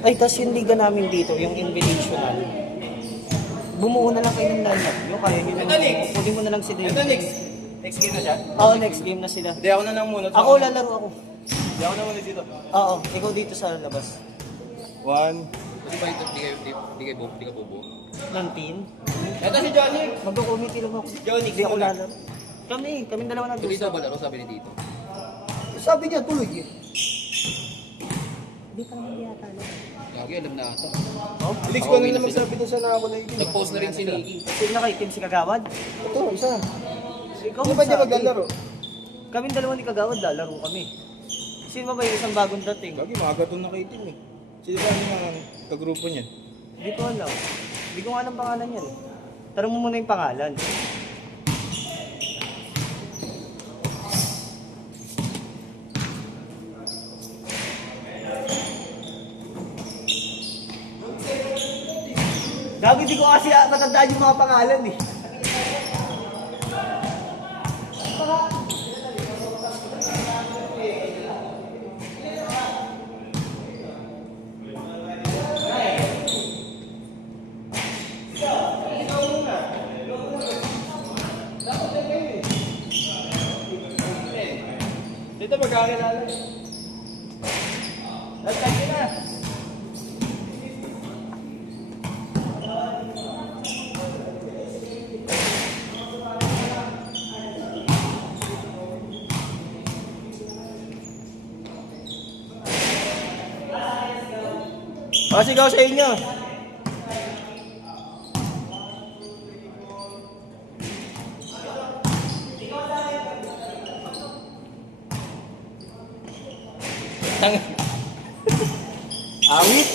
Ay, tas yung liga namin dito, yung invitational. Bumuo na lang kayo ng lineup. Yung kaya nyo Ito, Nix. Pwede mo na lang si David. Ito next. Next game na siya? Oo, next game na sila. Hindi, ako na lang muna. Ako, lalaro ako. Hindi ako na muna dito. Oo, ikaw dito sa labas. 1. Di ba ito, di ka bubuo? Ng team. Ito si Johnny. Magko-committee lang ako. Johnny, Hindi ako sino na? lalaro. Kami dalawa na Tuloy gusto. daw ba laro, sabi ni Tito. Sabi niya, tuloy eh. Hindi pa naman yata. Lagi, alam na ata. Oh? Felix, kung ano na magsabi doon sa nakakulay din. Nag-post na rin si Nikki. Sino na kay Team si Kagawad? Ito, isa. Ikaw Hindi ba niya sabi. maglalaro? Kaming dalawa ni Kagawad, lalaro kami. Sino ba yung isang bagong dating? Lagi, makagaton na kay team eh. Sino ba yung kagrupo niyan? Hindi ko alam. Hindi ko nga alam pangalan yan. Tanong mo muna yung pangalan. Gago, di ko kasi matandaan yung mga pangalan eh. Dito magkakilala. Latag na. Sigaw sa inyo. Awit.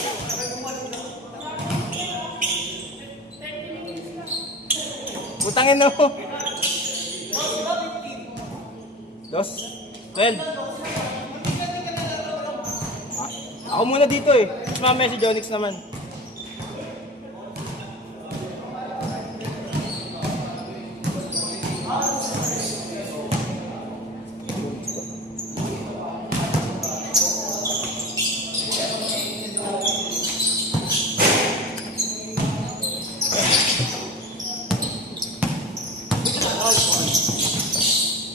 Putangin na mo. Dos. 12. Ako muna dito eh. Mas mamaya si Jonix naman.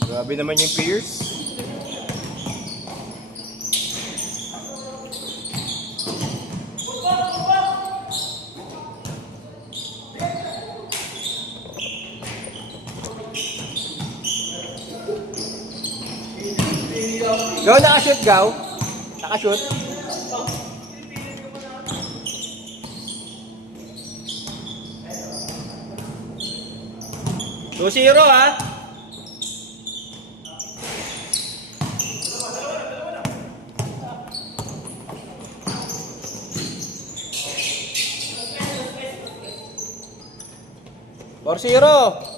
Grabe naman yung Pierce. Gaw, nakashoot, Gaw. Nakashoot. Two zero ha. Four zero.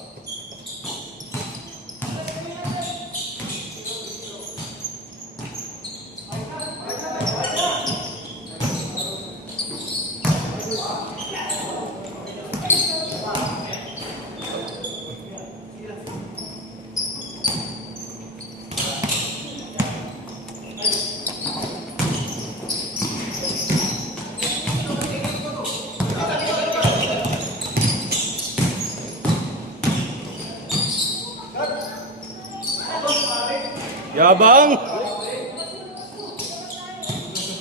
Yabang!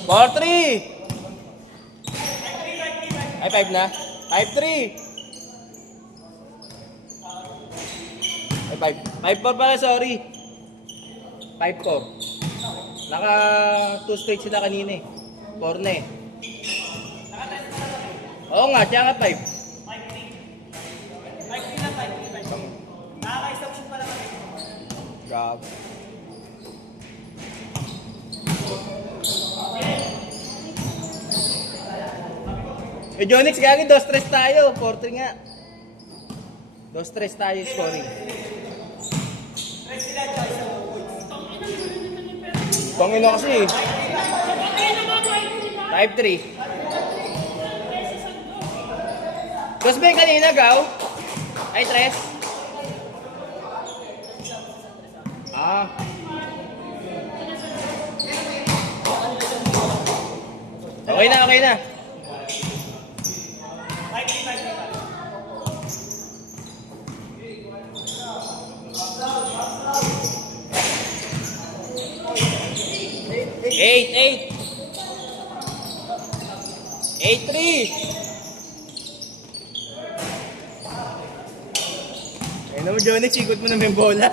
4-3! Ay, 5 na? 5-3! Ay, 5. 5-4 pala, sorry. 5-4. Naka 2 straight sila kanina eh. 4 na eh. Oo nga, siya nga 5. 5-3 na 5-3. Nakaka-stop shoot pala kami. Grabe. Eh, Jonix, gagi, 2-3 tayo. 4-3 nga. 2-3 tayo scoring. Pangina kasi. 5-3. Dos ba yung kanina, Gaw? Ay, 3. Ah. Okay Okay na, okay na. Eight. 8-3. Ayun naman, Johnny, sikot mo na may bola.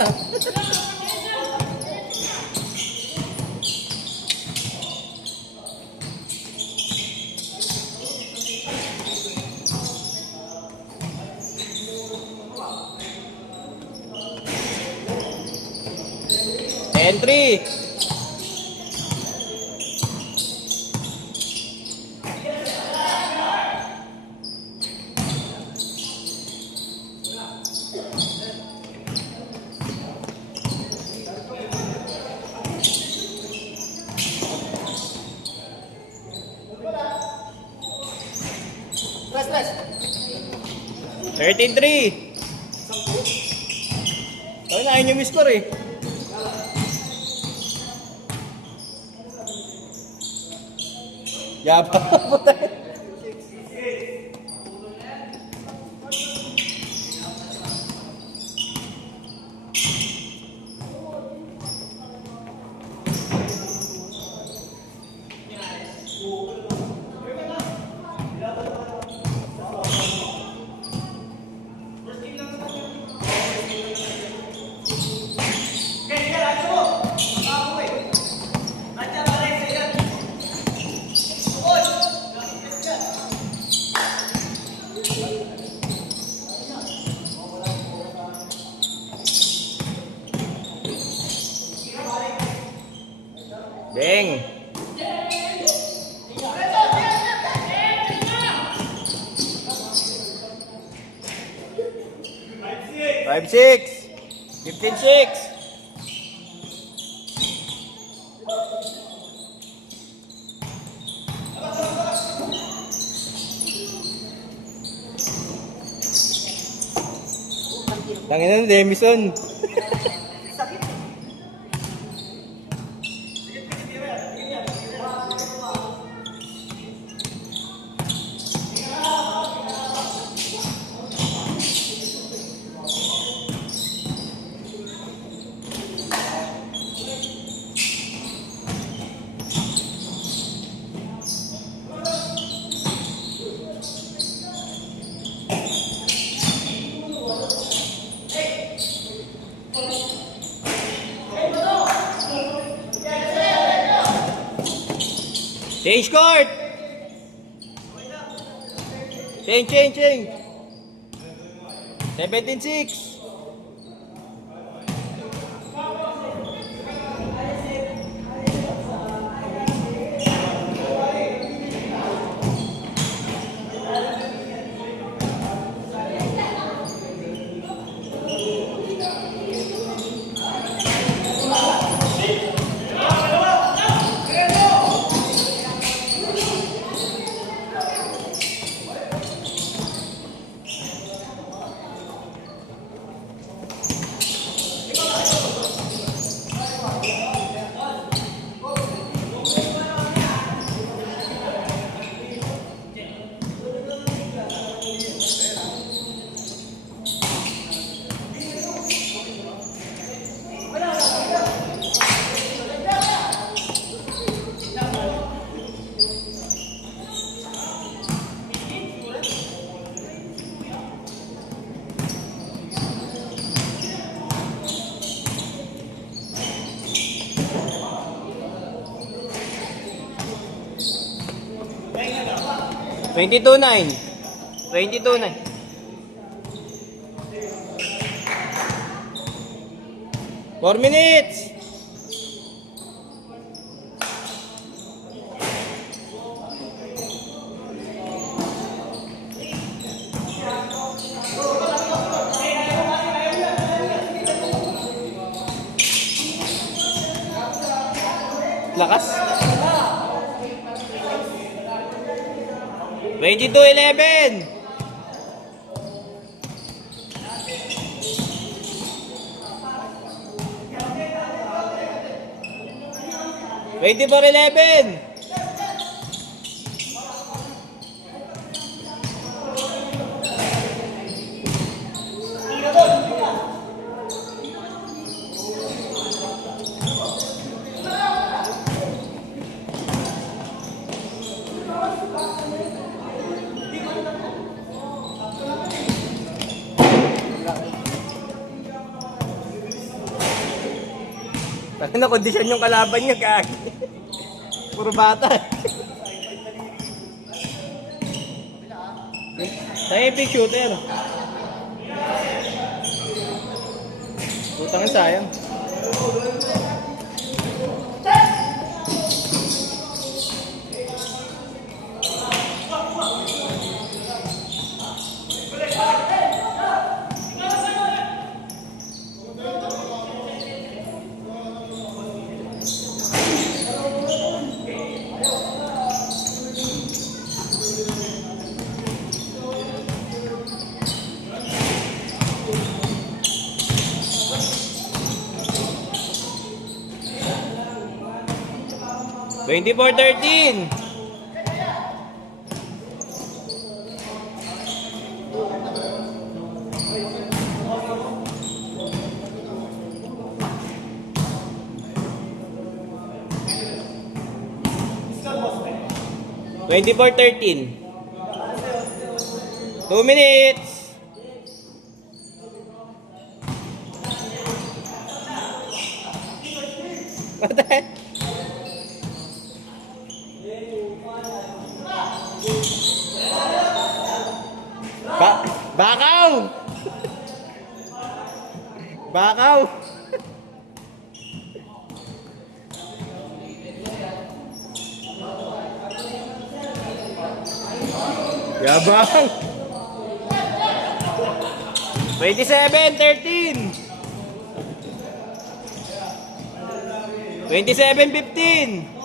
Entry. Stress. 13-3. Ay, na yung score eh. Yapa. Deng. Five, 6. 15-6. Tangina ng Demison. Change court! Change. 17-6. $22-9. 4 minutes. Lakas. 22-11. $24-11. Kasi na-condition yung kalaban niya, gagi. Puro bata. Scientific shooter. Putang sayang. Twenty-four 13. Twenty-four 13. 2 minutes. What the heck? Bakaw! Bakaw! Yabang! 27-13. 27-15.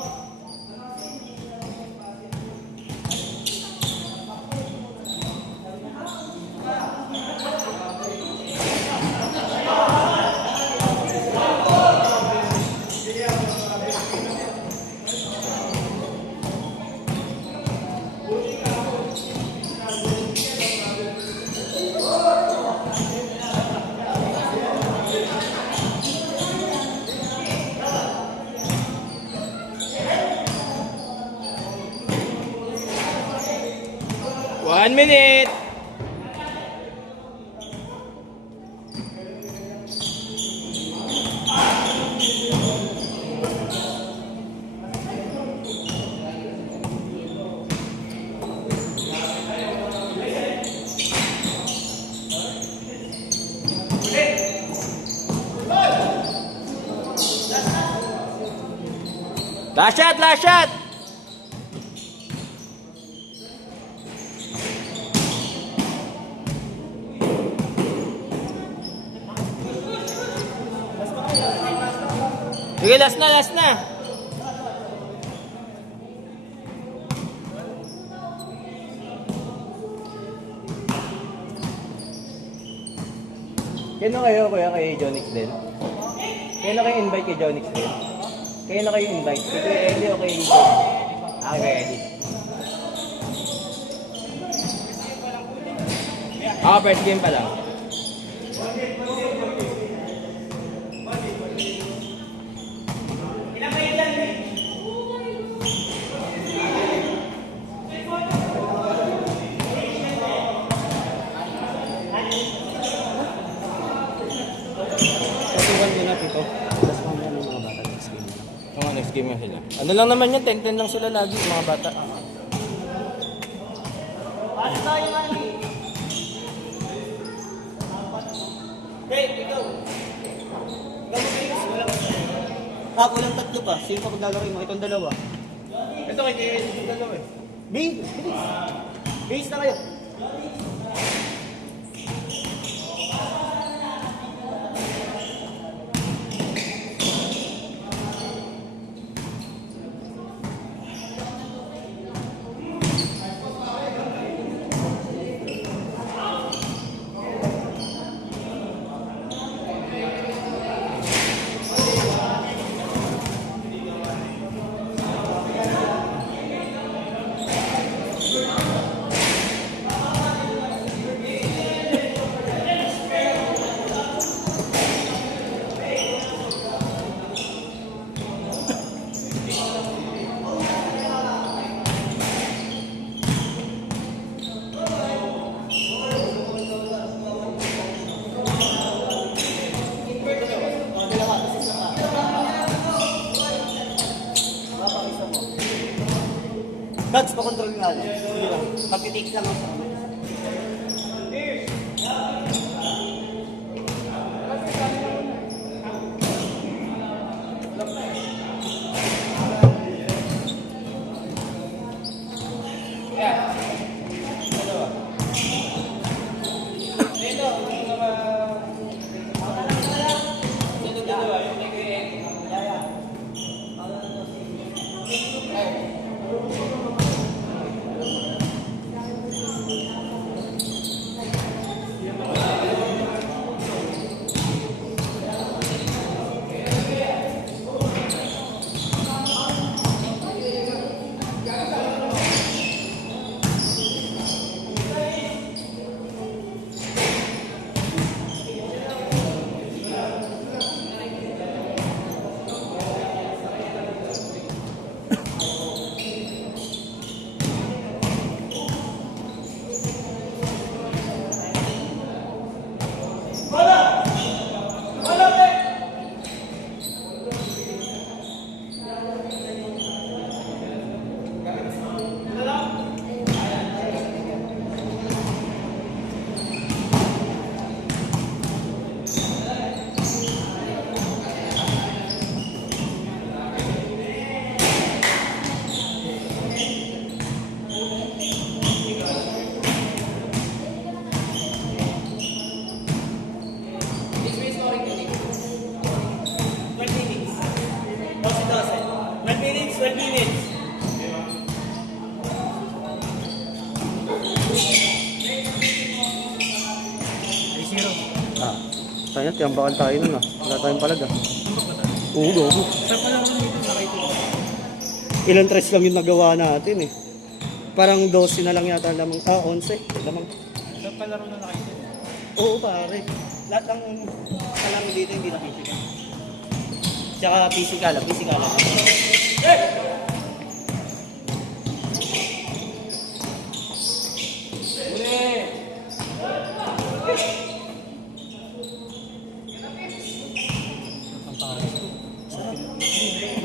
One minute. Last shot, last shot. Sige, last na, last na. Kaya kayo, kuya, kay Jonix din? Kaya na kayo invite kay Jonix din? Kaya na kayo invite? Kay Kuya Eddie o kay Jonix? Ah, kay Eddie. Ah, first game pa lang. Next game nga sila. Ano lang naman yan, 10-10 lang sila lagi, mga bata. Hey, ikaw. Ah, kulang tatlo pa. Sino pa paglalaki mo? Itong dalawa. Ito kay Kaya, itong dalawa eh. Bilis. Bilis na kayo. yung ano. Sige lang. Pag-take lang ako. Ah, tayo, tiyambakan tayo nun ah. Wala tayong palag ah. Oo, dogo. Ilang tres lang yung nagawa natin eh. Parang 12 na lang yata lamang. 11 lamang. Sa palaro na kayo. Oo pare. Lahat ng kalami dito hindi nakikita. Tsaka physical.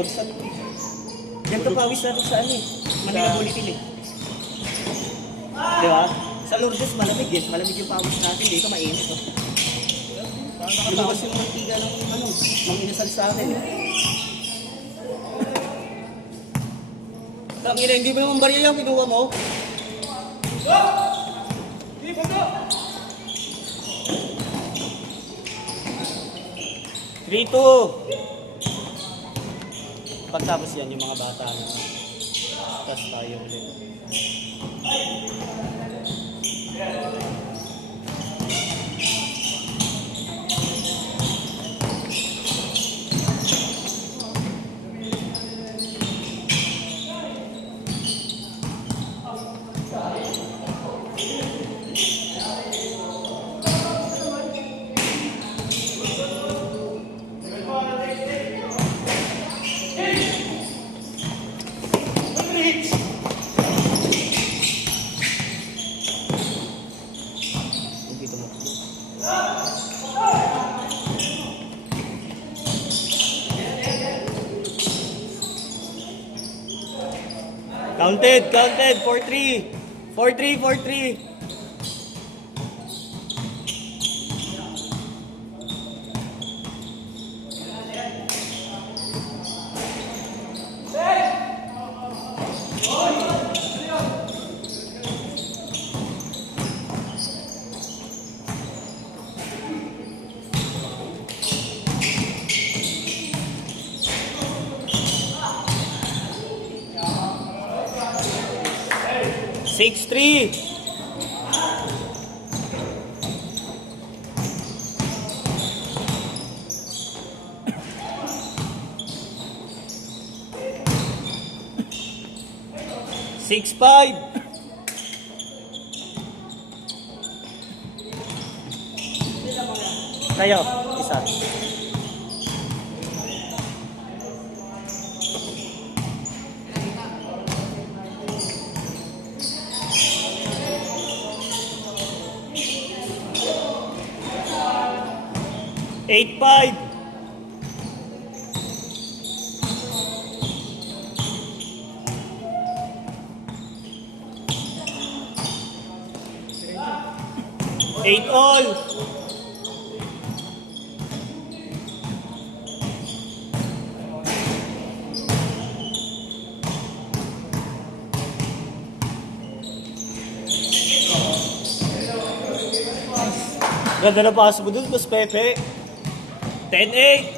Bagsak. Yan to pawis natin sa ano eh. Manila Bulitil eh. Di ba? Sa Lourdes malamig eh. Malamig yung pawis natin. Dito mainit oh. Lumabas yung mantiga ng ano, ng inasal sa atin eh. Tangina, hindi ba naman bariya yung kinuha mo? Hindi ba ito? 3-2. Pagtapos yan yung mga bata na tapos tayo ulit. Counted, 4-3. 4-3. Six, 3. Six, 5. Tayo, isa. Eight, 5. 8 all. Ganda na pass mo dun, Boss Pepe. 10-8.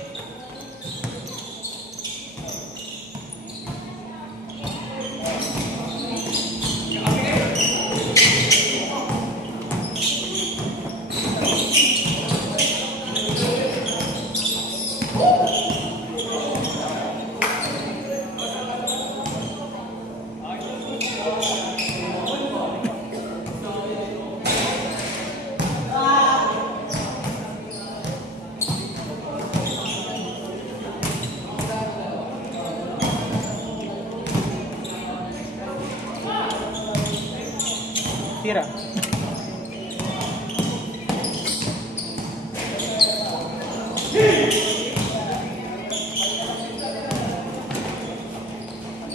Tira.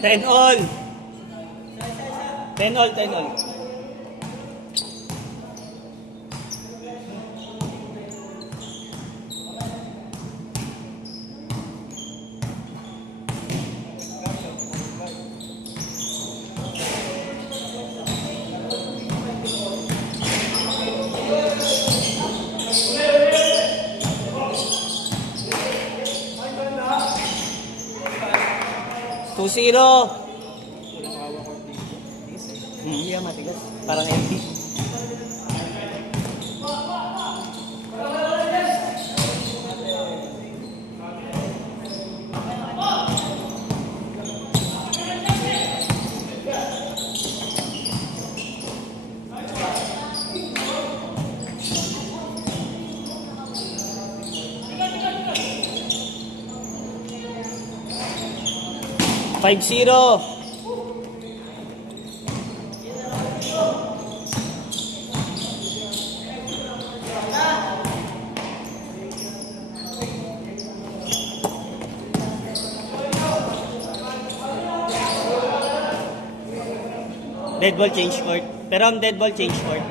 Ten all. 10 all. Two zero. Iya, matigas. Parang empty. Five zero. Dead ball change court. Pero ang dead ball change court.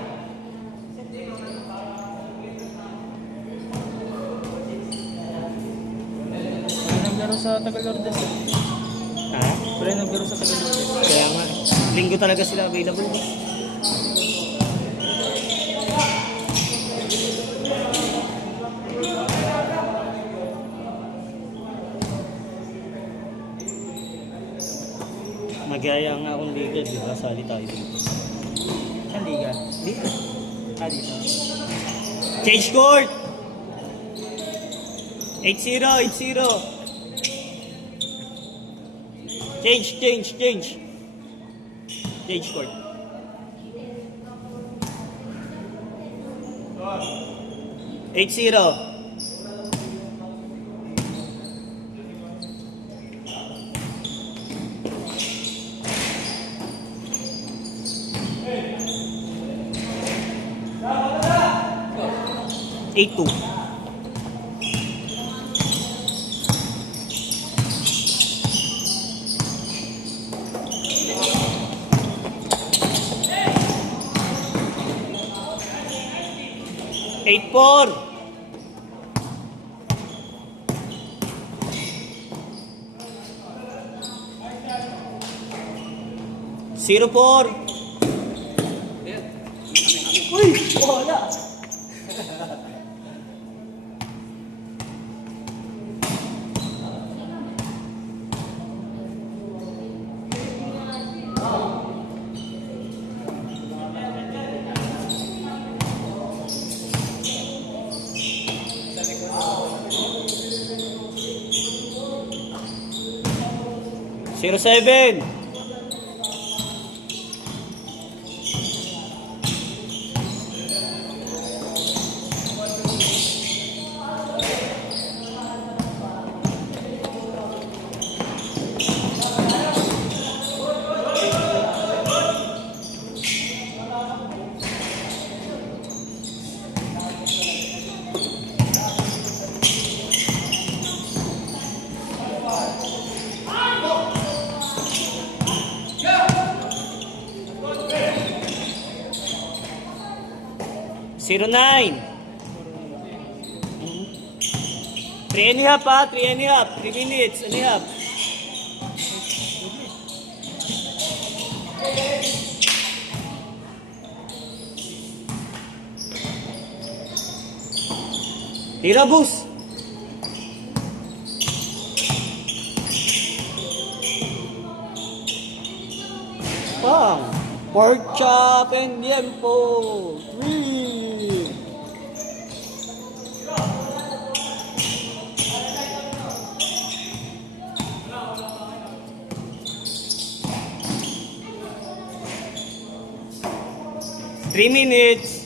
Naglaro sa Tagalordes. Ha? Wala naglaro sa Tagalordes. Kaya nga. Linggo talaga sila available. Magyaya nga akong liga, di ba? Sali tayo dito. Saan liga? Dito. Dito. Change court! 8-0. Change. Change court. Eight zero. Eight two. Eight four. Zero four. Uy! Wala! Zero seven. 09. 3 and a half ha, 3 and a half. 3 minutes and a half. Tira, boss. Pang. Pork chop and liempo. 3. Three minutes.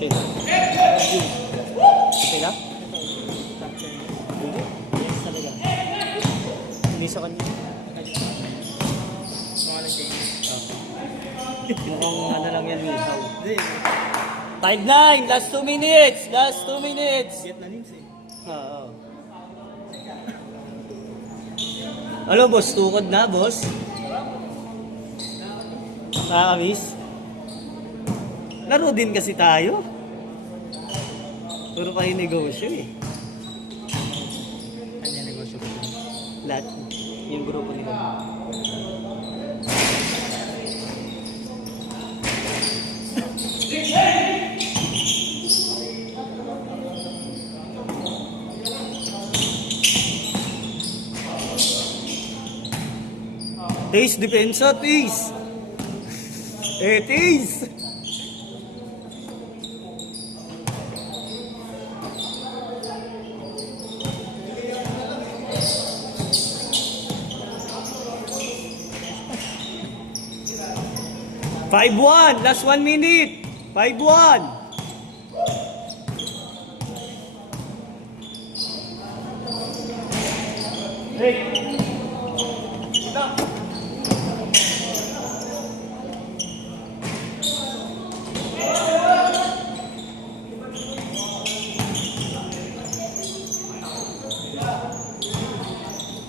Sino? Sila? Hindi. Yes, talaga. Hindi sa kanya. Mukhang ano lang yan, misaw. 5-9, last 2 minutes. Last 2 minutes. Vietnamese eh. Oo. Ano, boss? Tukod na, boss? Nakakamiss? Laro din kasi tayo. Puro kayo negosyo eh. Kanya negosyo ko. Lahat. Yung grupo nila. Taste, depensa, taste. Taste. Five one, last 1 minute. 5-1.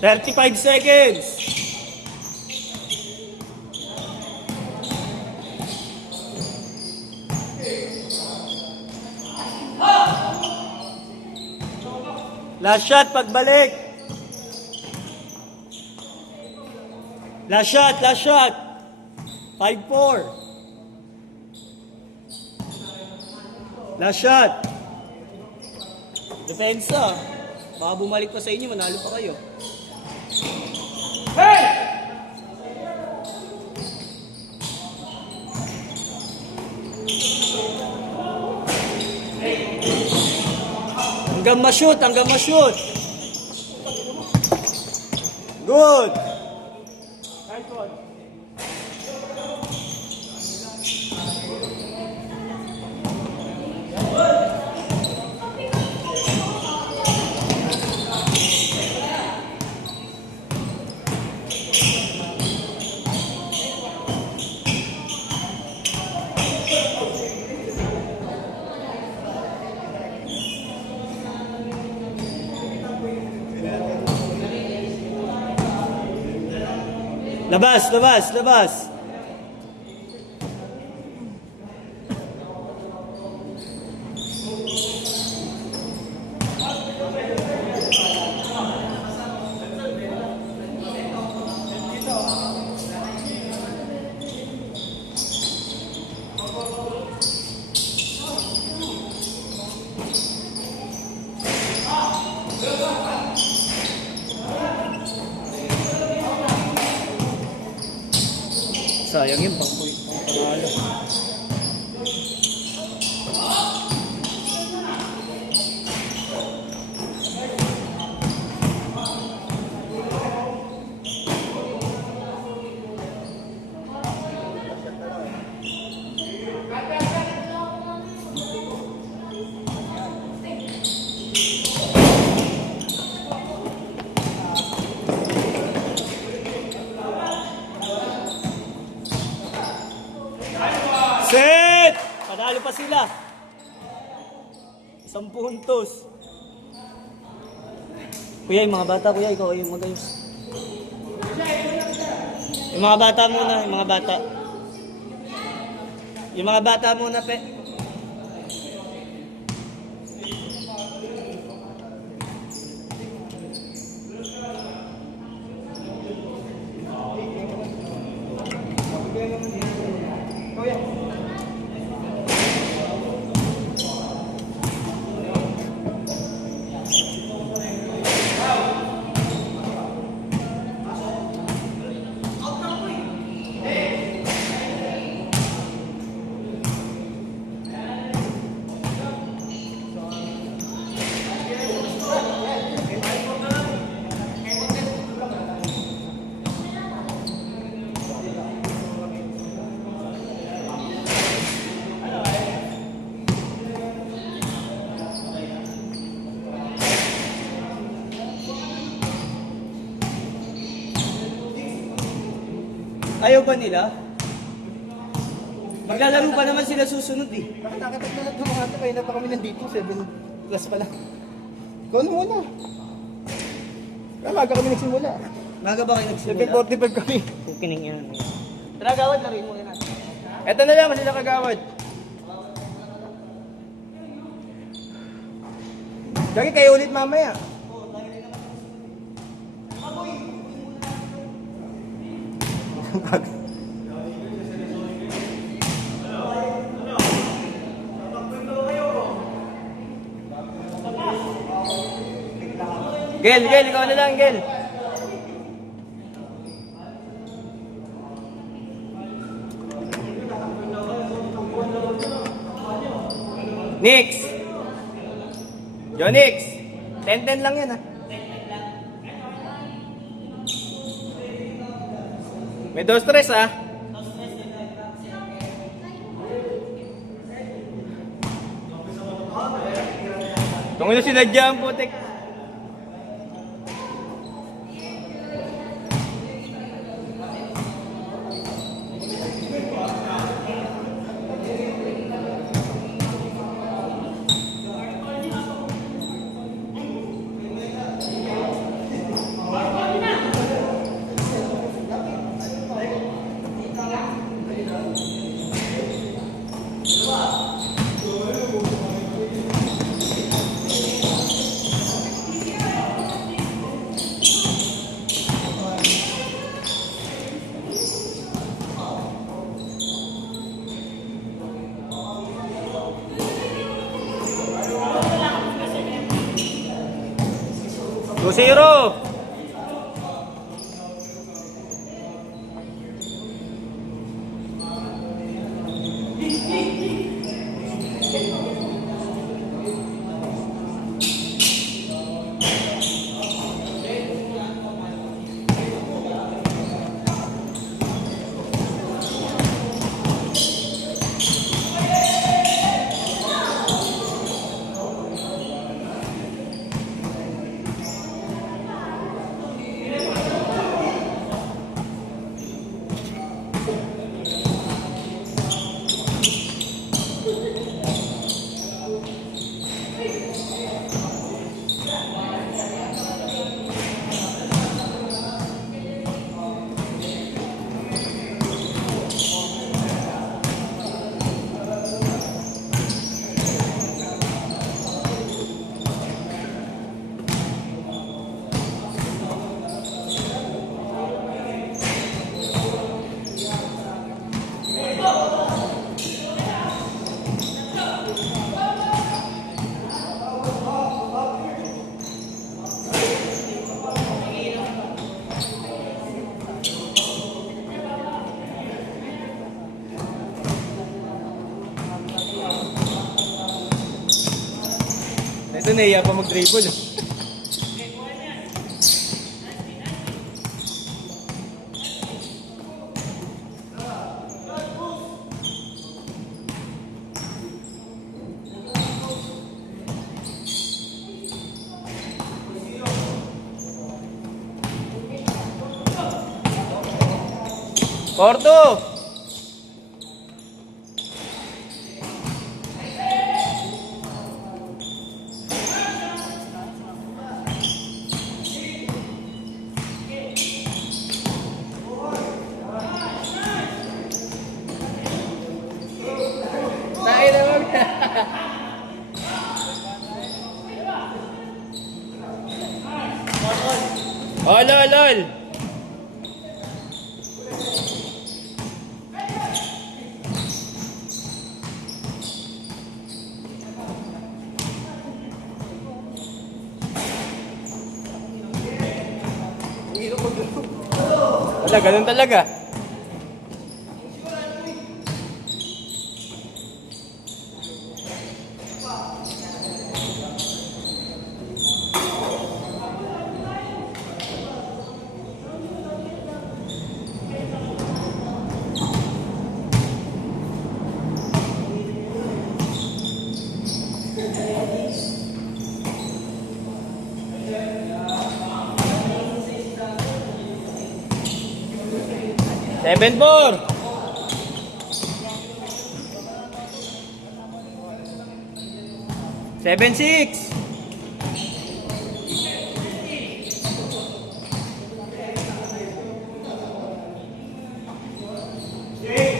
Thirty-five seconds. Last shot, pagbalik. Last shot, last shot. 5-4. Last shot. Depensa. Baka bumalik pa sa inyo, manalo pa kayo. Hey! Hanggang ma-shoot, hanggang ma-shoot. Good. Nice one. Labas, labas, labas. Sayang yun, pang panalo. Set! Panalo pa sila. 1 puntos. Kuya, yung mga bata, kuya, ikaw yung magayos. Yung mga bata muna, yung mga bata. Yung mga bata muna, pe. Ayaw ba nila? Maglalaro pa naman sila susunod eh. Bakit nakatag na ng mga ito? Kaya na pa kami nandito, 7 plus pa lang. Ikaw na muna. Maga kami nagsimula. Maga ba kayo nagsimula? 7:45 kami. Kining yan. Tara, gawad, laruin mo yan. Eto na lang, sila kagawad. Lagi kayo ulit mamaya. Gel, ikaw na lang, Gel. Nix! Jonix! 10-10 lang yan, ha? May 2-3, ha? Tungkol na sinadya ang putik. Zero. Doon naiya pa mag-dribble. Porto! Tayo naman. Oh, lol, lol. Wala, ganun talaga. Seven four. Seven six.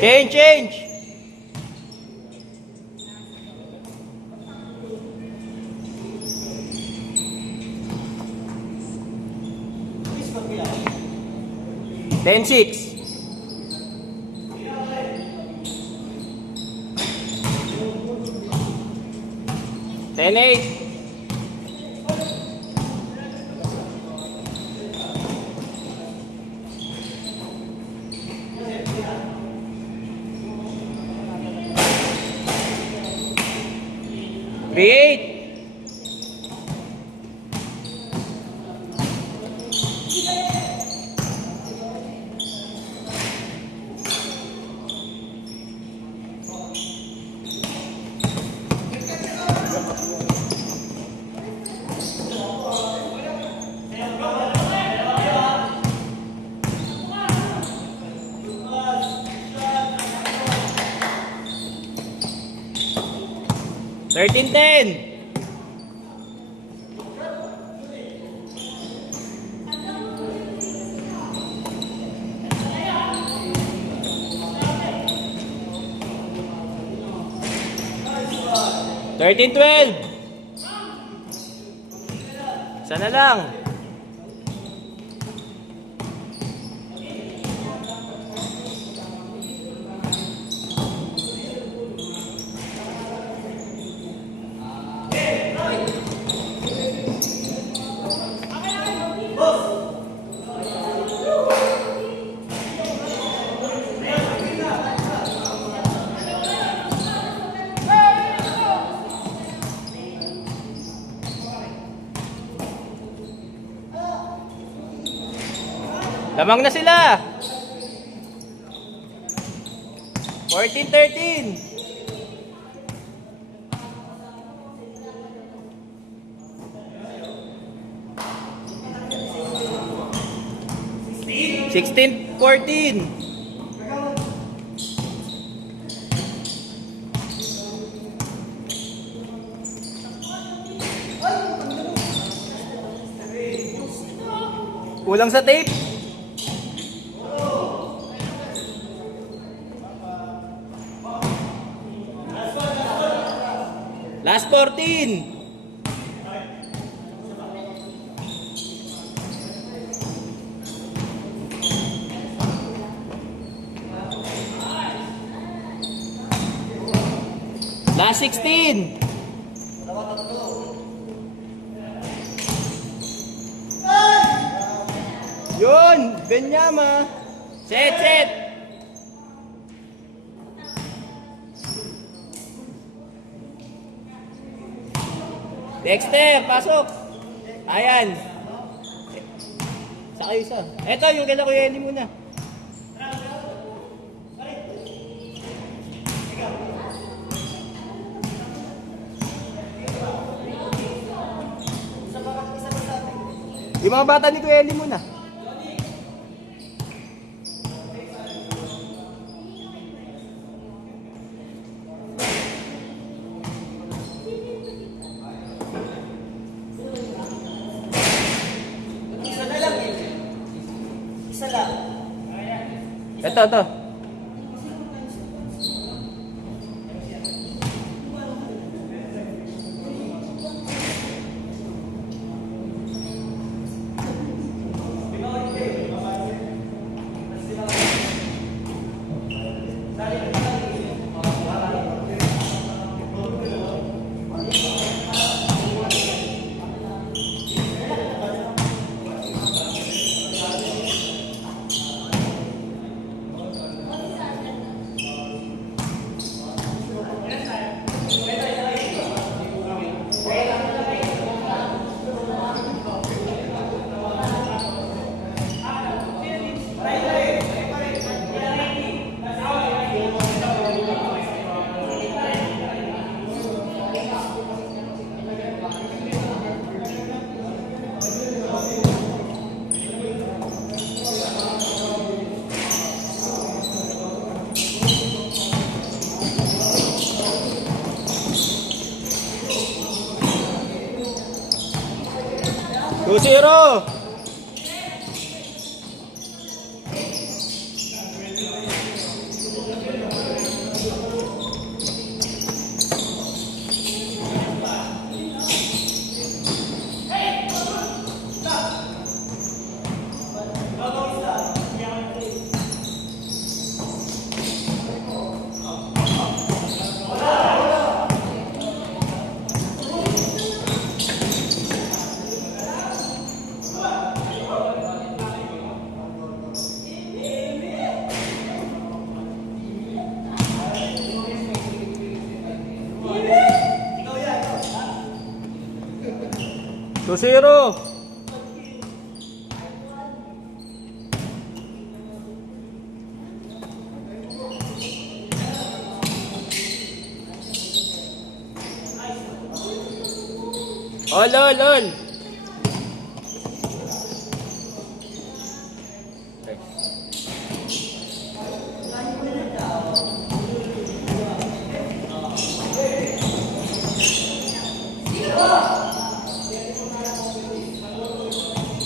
Change. 10-6. Ten eight. Three eight. Thirteen ten. Thirteen 12. Sana lang. Lamang na sila. 14-13. Sixteen 14. Kulang sa tape. Last 14. Last 16. Yun, Benyama. Set. Dexter, pasok! Ayan. Saka isa. Eto, yung kailan ko Eli muna. Yung mga bata ni Kuya Eli muna. Isa lang. Ito. Two zero. Two zero. All.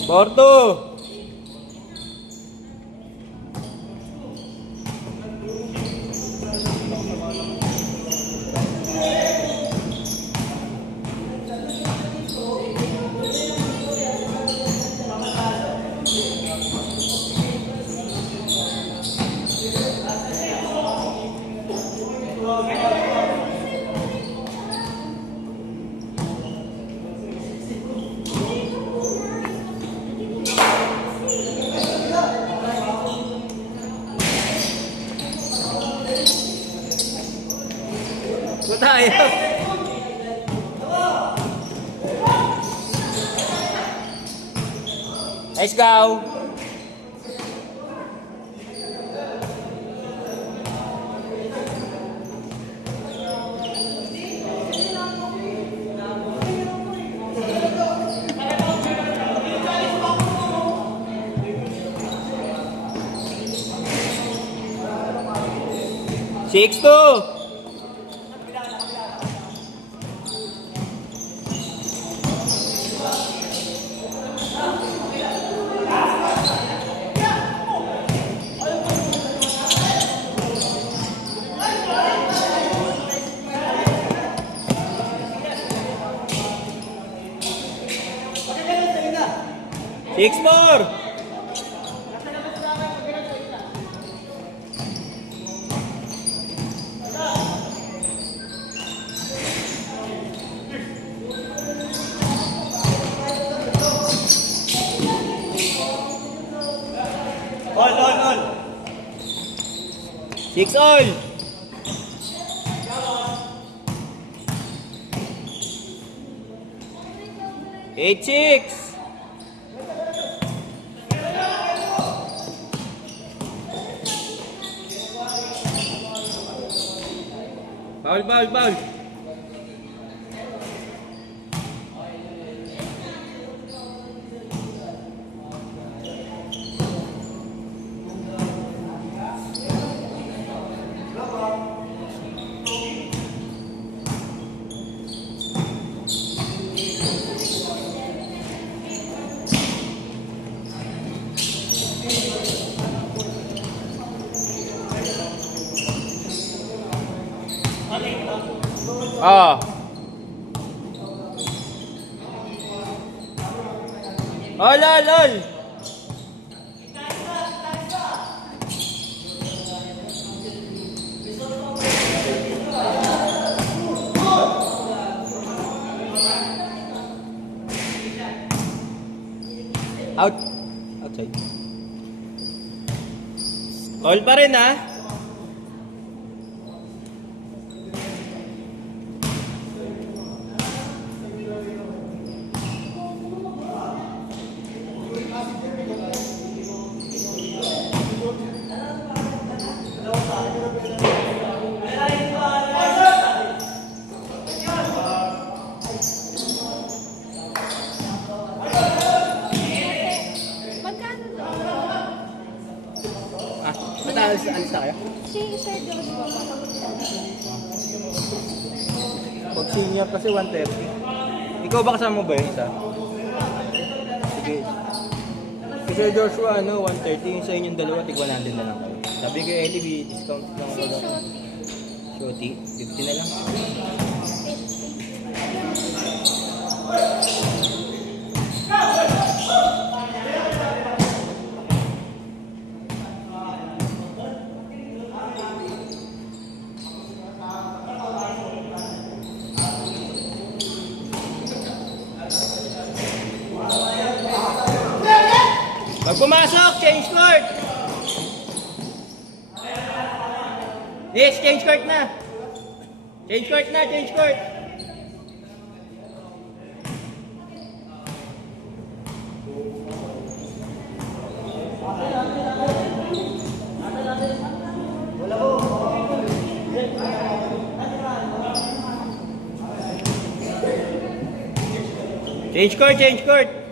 Porto. Tayo. Let's go. Six two. Six more. All. Six all. 8-6. Foul, foul, foul. Ah. Lol. Out. Outside. All pa rin ah. Alis na kayo? Si Sir Joey po. Pag senior kasi 130. Ikaw ba kasama mo ba yun isa? Sige. Kasi Joshua, 130. Yung sa inyong dalawa, tig 100 na lang kayo. Sabi ko, Ellie, discount lang Si ako. Shoti. Shoti, 50 na lang. Pag pumasok, change court! Yes, change court na! Change court na, change court! Change court, change court!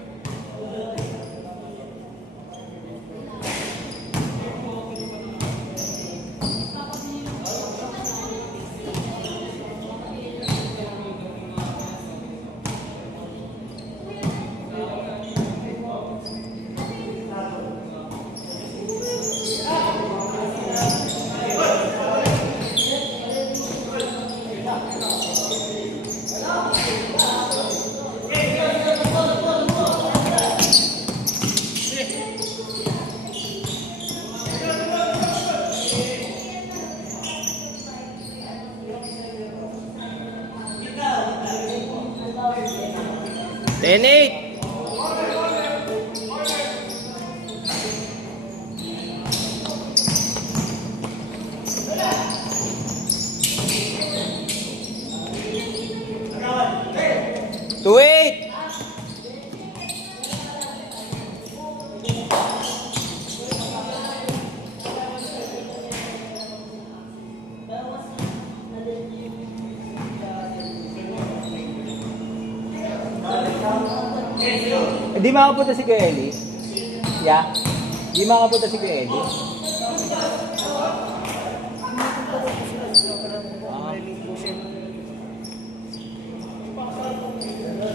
Ten-8. Two eight. Hindi makapunta si Kuya Eli. Yeah. Hindi makapunta si Kuya Eli.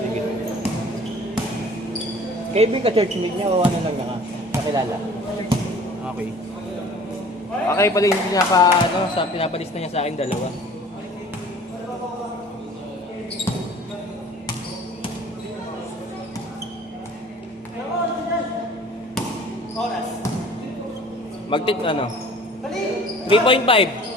Sige. Kaibigan ka churchmate niya o ano lang niya ka? Kakilala? Okay. Okay pala hindi niya pa, pinapalis na niya sa akin dalawa. Magtit 3.5.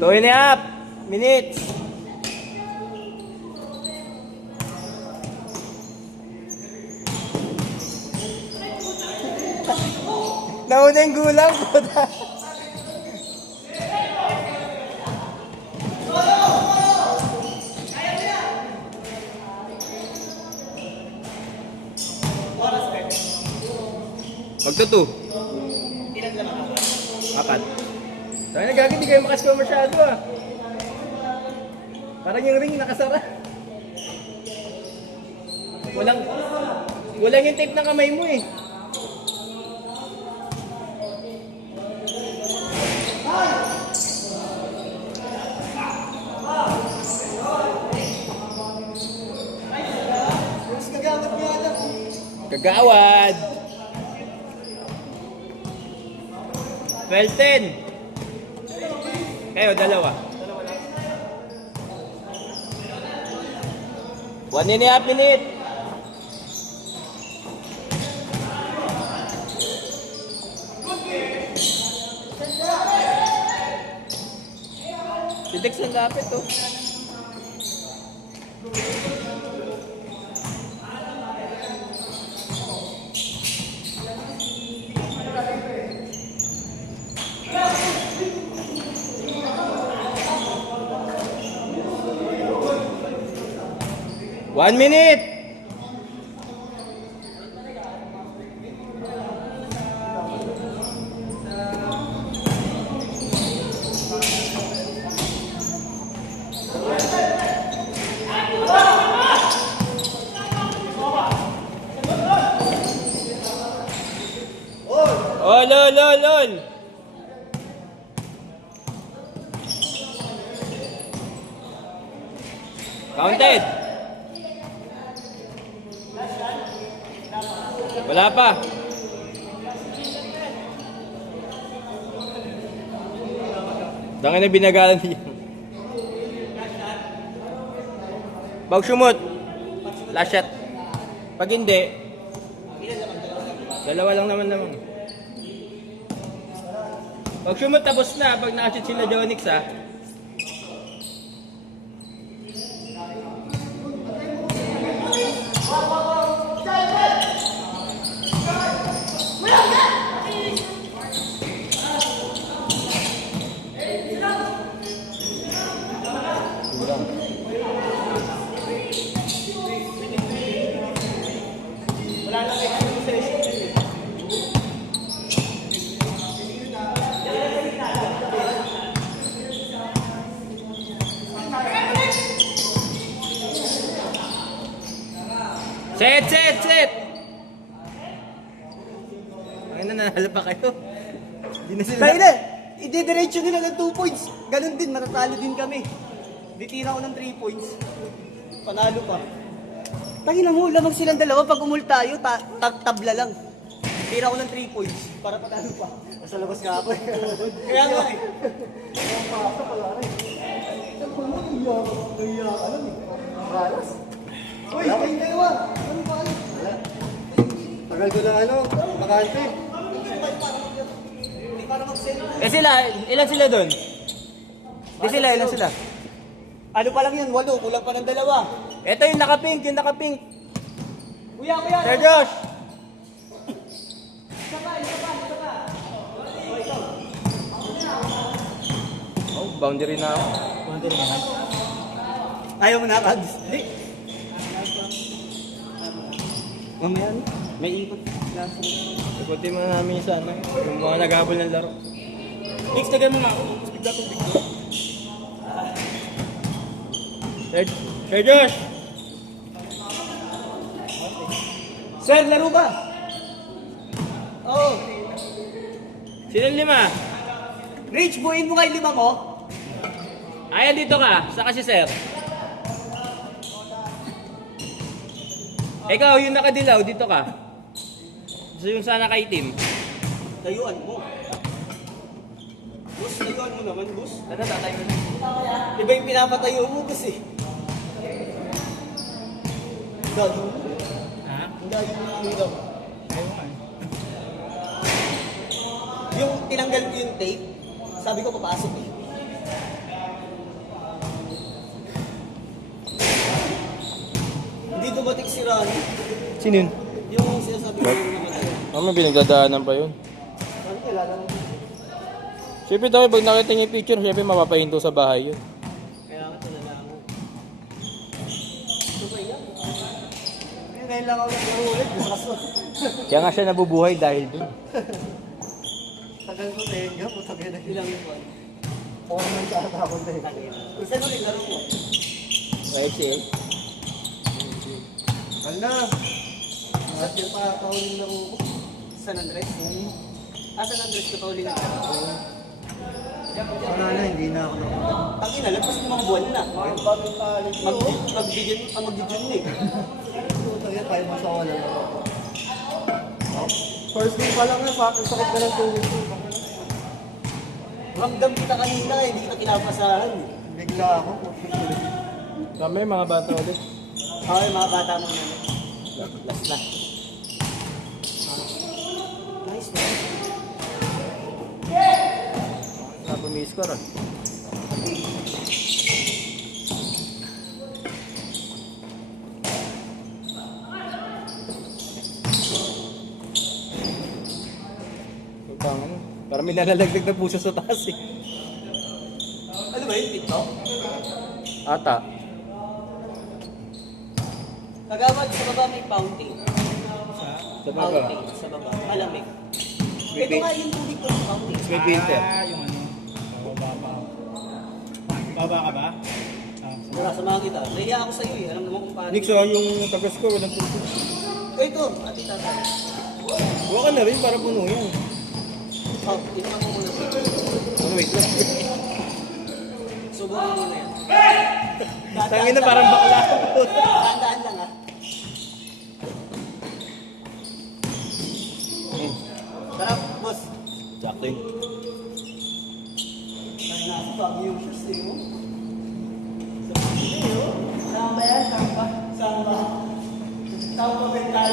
2.5 minutes. Nauna yung gulang. Puta. Magtuto. Apat. Tayo na gagawin, di kayo makascore masyado ah. Parang yung ring nakasara. Walang yung tape ng kamay mo eh. Kagawad. 12-10. Kayo, dalawa. 1.5 minute. Si Dex ang lapit oh. One minute. Oh, lol. Counted. Wala pa. Dangin na binagalan niya. Bag sumot. Last shot. Pag hindi, dalawa lang naman. Pag sumot tapos na, pag nakashoot sila Jonix ha. Set! Ay na, nanalo pa kayo. Di na sila. Tayo na! Ide-diretso nila ng 2 points. Ganon din, matatalo din kami. Ditira ko ng 3 points. Panalo pa. Tayo na mo, lamang silang dalawa. Pag umul tayo, tabla lang. Tira ko ng 3 points para panalo pa. Nasa labas nga ako eh. Kaya nga eh. Ang pasa pala rin. Saan ko mo? Naiyak ka lang eh. Malas. Uy, kayong dalawa. Ano ba kayo? Wala. Tagal ko lang bakante. Hindi para mag-send. Eh sila, ilan sila doon? Ilan sila? Ano pa lang yun? 8. Kulang pa ng 2. Ito yung nakapink. Kuya! Sir Josh! Oh, boundary na ako. Ayaw mo na, Kags? Hindi. Mamaya may ikot. Ikutin mo na namin sa yung mga naghabol ng laro. Mix, tagal mo nga ako. Bigla ko. Sir Josh! Sir, laro ba? Oo. Sino yung 5? Rich, buuin mo kayo 5 mo. Ayan, dito ka. Saka si Sir. Ikaw, yung nakadilaw, dito ka. So yung sana kay team. Tayuan mo. Boss, tayuan mo naman, boss. Ano, tatay mo na. Iba yung pinapatayo mo kasi. Gagi mo. Ha? Gagi mo ng ilaw. Yung tinanggal ko yung tape, sabi ko papasok eh. si Ronnie. Sino yun? Yung sinasabi ko yung namatay. May pinagdadaanan pa yun. Ronnie, kilala mo. Siyempre daw, pag nakita niya yung picture, siyempre mapapahinto sa bahay yun. Kaya nga tulala mo. Ito ba yan? Ngayon lang ako nag-ulit. Gusto. Kaya nga siya nabubuhay dahil dun. Tagal ko tenga, puta ka na ilang yun. Oo naman sa ata ako tenga. Saan mo rin laro mo? YCL? Wala. At yung pakakauling laro ko. San Andres? San Andres ko pauling na laro. Wala na, hindi na ako nakuha. Ang ina, lagpas ng mga buwan na. Magbigyan na eh. Puta yan, tayo masawala na. First game pa lang sakit ka ng tuhod ko. Ramdam kita kanina eh, hindi kita kinapasahan. Bigla ako. Kami, mga bata ulit. Okay, mga bata mo na. Last na. Nice man. Napumis ko rin. Parang may nalalagdag na puso sa taas eh. Ano ba yun, TikTok? Ata. Kagawad sa baba may fountain. Sa baba. Fountain, sa baba. Malamig. May Ito nga yung tubig ko sa fountain. May filter. Yung ano, baba. Baba ka ba? Wala, samahan kita. Nahiya ako sa'yo eh. Alam naman kung paano. Nix, yung tagas ko, walang tubig. Ito, ati tata. Huwag ka na rin para puno yan. Oh, ito mo muna. Oh, wait lang. Subukan mo na yan. Tangin na parang bakla. Tandaan lang ah. Tara, boss. Sakto Tayo na sa pag yung shoes eh mo. Saan ba yan? Samba? Samba. Samba mental.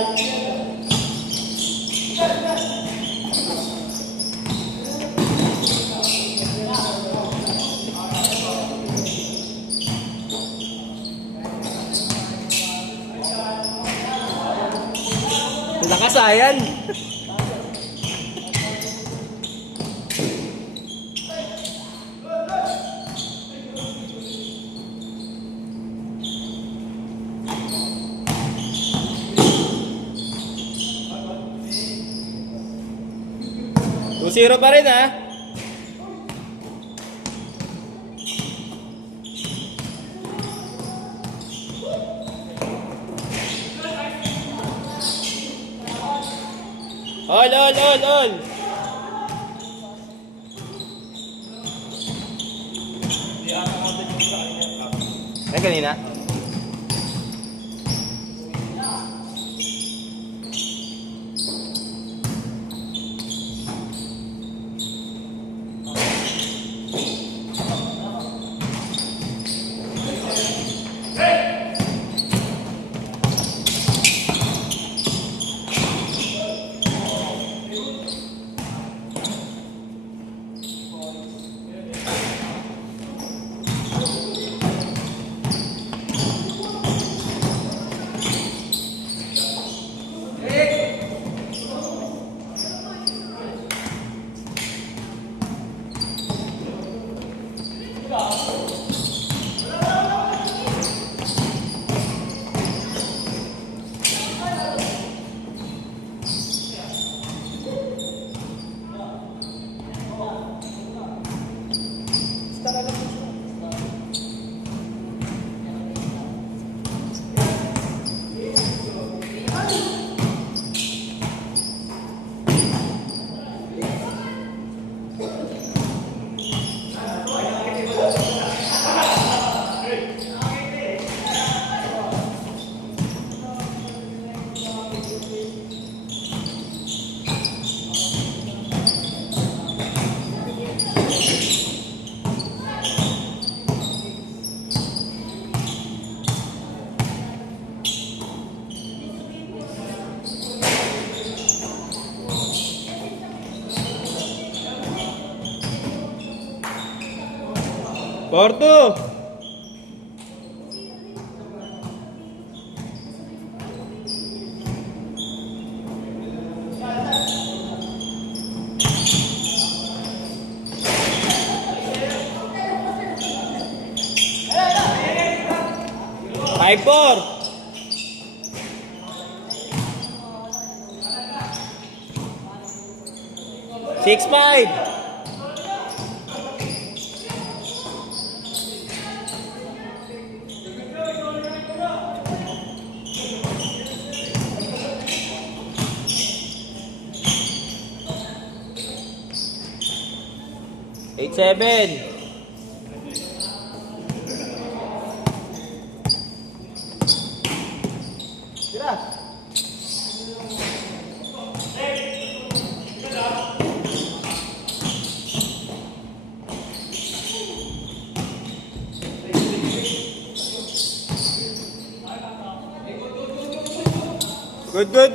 Nakasayan. Zero pa rin ah. Ol. Ay, kanina? Porto! 5-4. 6-5. Eight seven. Good.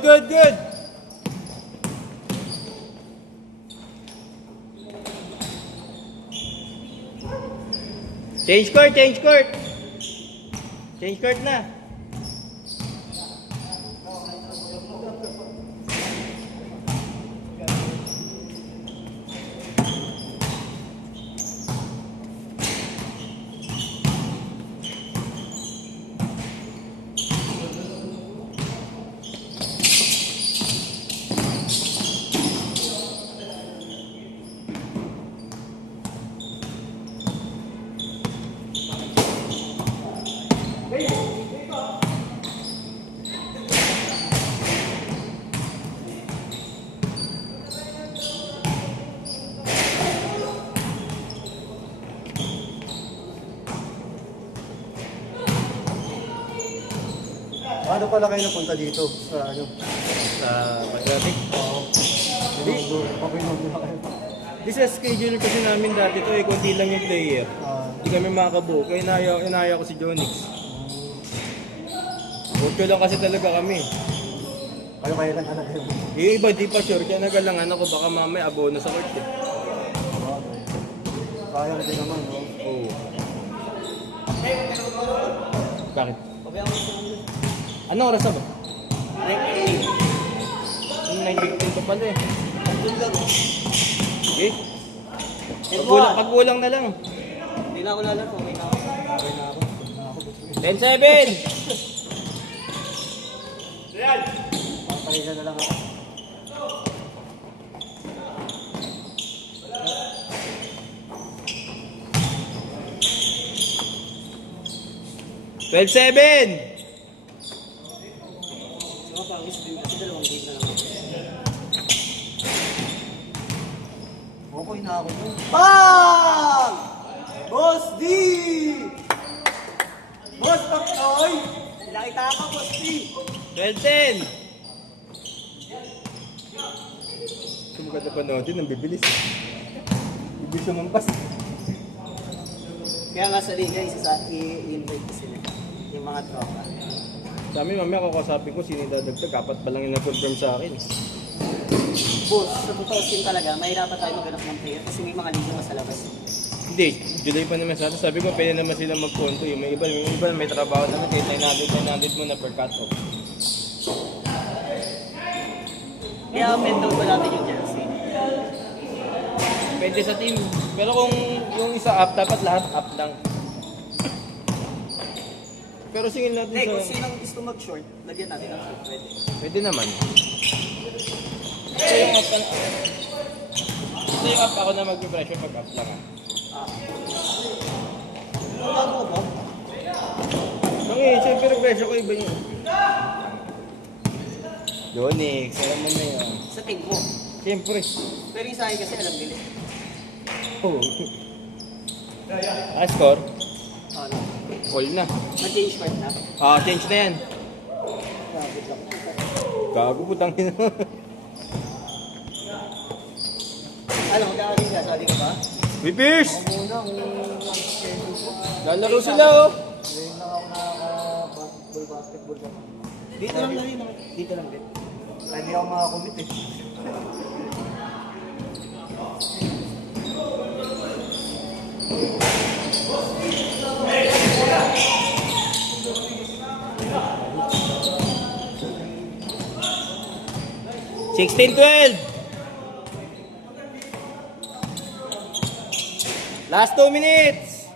Change court. Change court na. Paano pala kayo napunta dito? Sa ano? Sa pagdating. Hindi. Papinom na kayo. Di sa schedule kasi namin dati to eh, konti lang yung player. Hindi kami makakabuo. Kaya inaya ko si Jonix. Porto lang kasi talaga kami. Kayo lang anak kayo. Yung iba di pa sure, kaya nagalangan ako baka mamaya abono sa court eh. Kaya rin naman, no? Oo. Bakit? Anong oras na ba? 9:15 pa pala eh. Okay. Pagkulang na lang. Hindi na ako lalaro. Okay na ako. 10-7. Papahiga na lang ako. Pawis din kasi dalawang game na lang ako. Okay na ako dun. Bang! Boss D! Boss Paknoy! Nakita ka, Boss D! 12-10. Sumugat na panoodin, ang bibilis. Bibilis sumampas. Kaya nga sa liga, i-invite ko sila. Yung mga tropa. Sa amin, mamaya kakasapin ko sino yung dadagdag. Apat pa lang yung nag-confirm sa akin. Boss, sa 2000 talaga, mahirapan tayo maghanap ng player kasi may mga liga pa sa labas. Hindi, July pa naman sana. Sabi ko, pwede naman sila mag-conto. Yung iba may trabaho naman. Kahit 900 mo na per cut-off. Kaya mental ko natin yung jersey. Pwede sa team. Pero kung yung isa up, dapat lahat up lang. Pero singil natin Hindi, sa... kung sinong gusto mag-short, lagyan natin ng short. Pwede. Pwede naman. Ito yung up na... Ito yung up, ako na mag-pressure pag up lang. Bago mo? Siyempre pressure ko iba yun. Yonix, alam mo na yun. Sa team mo. Siyempre. Pero yung sa akin kasi alam nila. Oh. Score? Ano? All na. Mag-change card na. Change na yan. Gago putang ina. Ano, magkakaling ka? Sabi ka ba? Whippers! Muna, schedule ko. Lalaro sila oh. Ngayon lang ako nakaka-basketball ka. Dito lang rin. Dito lang din. Ay, hindi ako makakumit eh. $16-12. Last 2 minutes.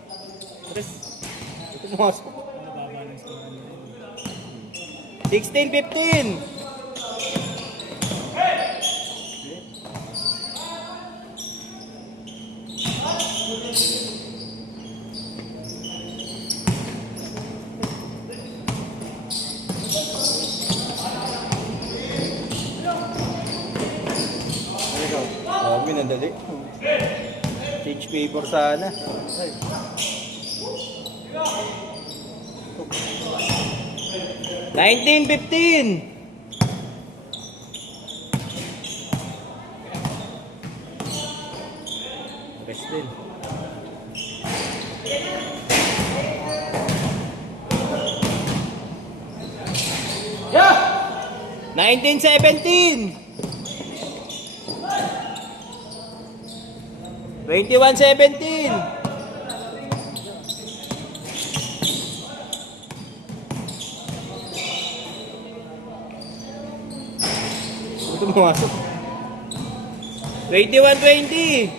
Ito pumasok. 16-15. Oh, minadali. Teach paper sana. 19-15. Rest din. Yeah! 19-17. 21-17. Ito pumasok. 21-20.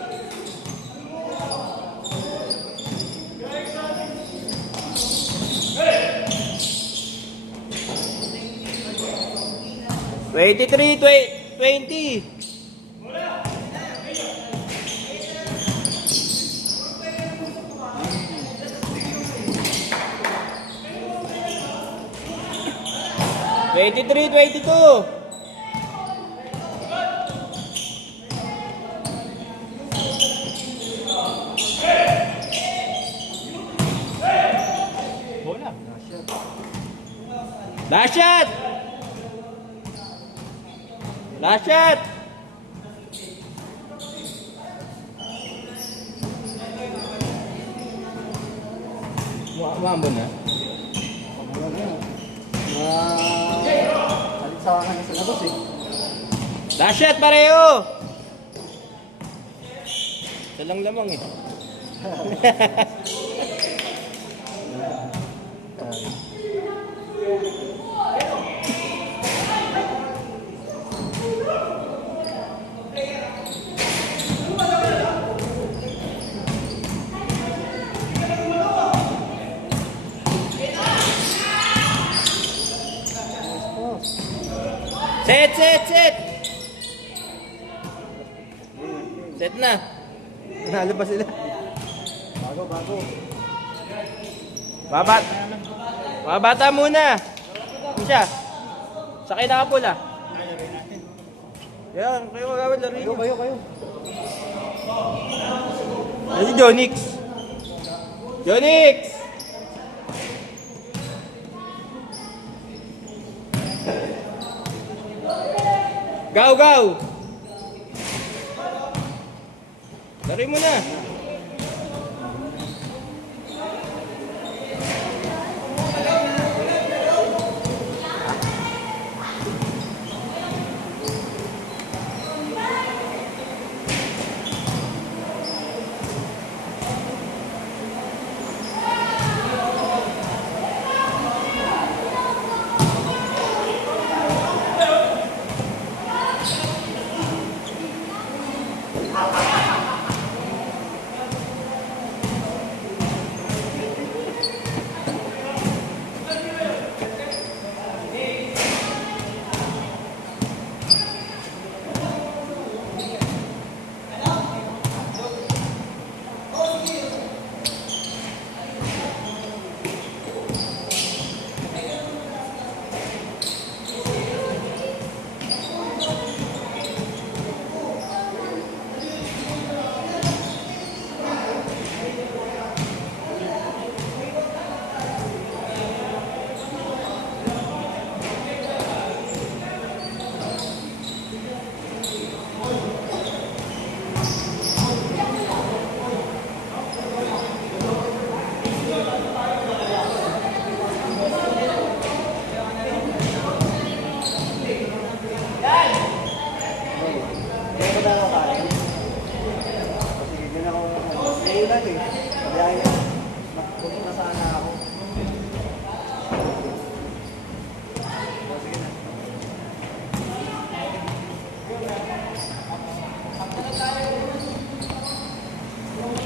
23-20. 23-22. 'Last shot! Last shot! Umambon na. Salit-sawangan na sa labas eh. Last shot pareho! Ito lang lamang eh. Set! Set na. Nanalo pa sila. Bago. Mga bata muna. Ano siya? Sakay na ka pula. Yan, kayo magawad laro nyo. Kayo. Yan si Jonix. Gaw! Laro mo na.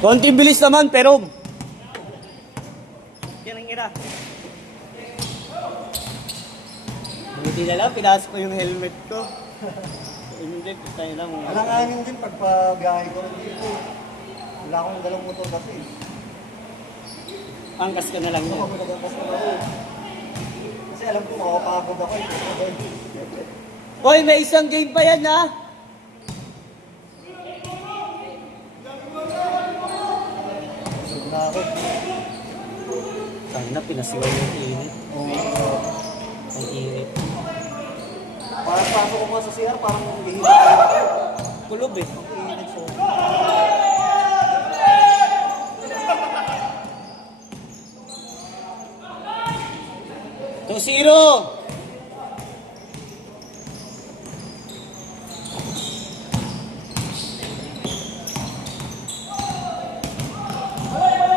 Konting bilis naman, pero... Yan ang ira. Buti na lang, pinasok ko yung helmet ko. Hindi, tayo lang. Alanganin din pagpagahe ko dito. Wala akong dalang motor kasi. Angkas ka na lang Ako yun. nagkakas na ako. Kasi alam ko makapagod ako. Hoy, may isang game pa yan ha! Busog na ako. Sana pinasigaw yung init. Ang init. Parang pasok ko pa sa CR, parang hihilip ako. Kulob eh. Ang init so. To zero!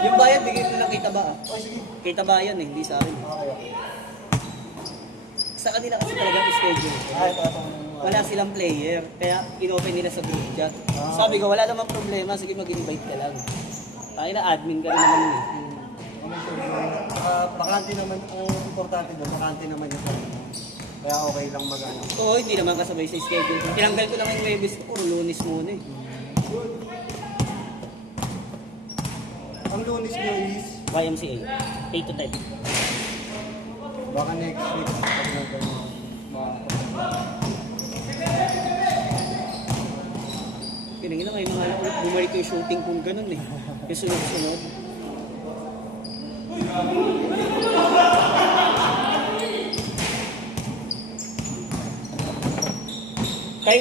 Yung bayad, bigyan mo ng kita ba? Ay, sige. Kita ba yan eh, hindi sa akin. Okay, okay. Sa kanila kasi talagang schedule. Ay, ito. Wala silang player, kaya in-open nila sa group chat. Sabi ko, wala namang problema, sige mag-invite ka lang. Tayo na admin ka rin naman eh. Bakante naman, ang importante doon, bakante naman yung sarili. Kaya okay lang mag-ano. Oo, hindi naman kasabay sa schedule. Tinanggal ko lang yung Webis ko, puro Lunes muna eh. Ang lunes nyo is, YMCA, 8 to 10. baka next week, pag nagano, Pinagin na kayo mga ulit, bumalik yung shooting kung ganun eh. Yung sunod-sunod. Kay...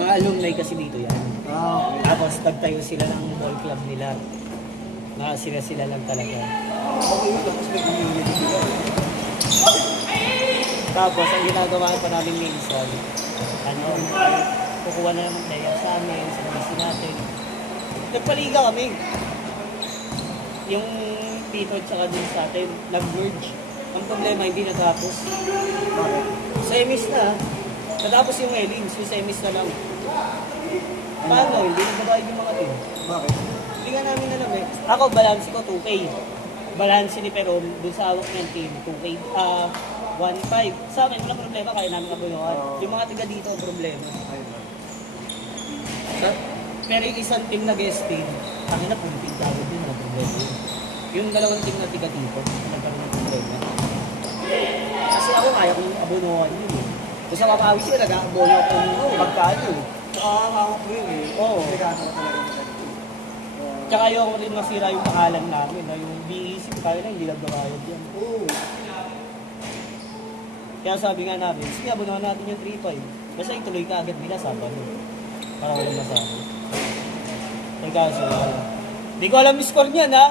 Mga alumni kasi dito yan. okay. Tapos tagtayo sila ng ball club nila. Mga sila lang talaga. Okay yun, tapos may community sila. Tapos ang ginagawa pa namin minsan, kukuha na naman player sa amin, sa labas natin. Nagpaliga kami. Yung Tito at saka din sa atin, nag-merge. Ang problema, hindi natapos. Semis na. Natapos yung Elins, yung semis na lang. Paano? Hindi nagbabayad yung mga team. Bakit? Hindi nga namin alam eh. Ako, balance ko 2K. Balance ni Peron, dun sa hawak ng team, 2K. 1.5. Sa amin, walang problema, kaya namin kabunuan. Yung mga tiga dito, ang problema. Pero yung isang team na guest team, kami na punting tawag yun, na problema yun. Yung dalawang team na tiga dito, nagkaroon ng problema. Kasi ako, kaya kong abunuan yun eh. Kung sa Mapawis yun, nag-aabono ako ng pagkaan yun. Nakakakawak mo yun eh. Oo. Kasi gano'n ka talaga magaling. Tsaka ayoko rin masira yung pangalan namin, na yung BEC, tayo na hindi nagbabayad yan. Oo. Kaya sabi nga namin, sige, abunuhan natin yung 3.5. Basta ituloy ka agad nila Sabado. Para walang masabi. Ay kaso, hindi ko alam yung score niyan ha.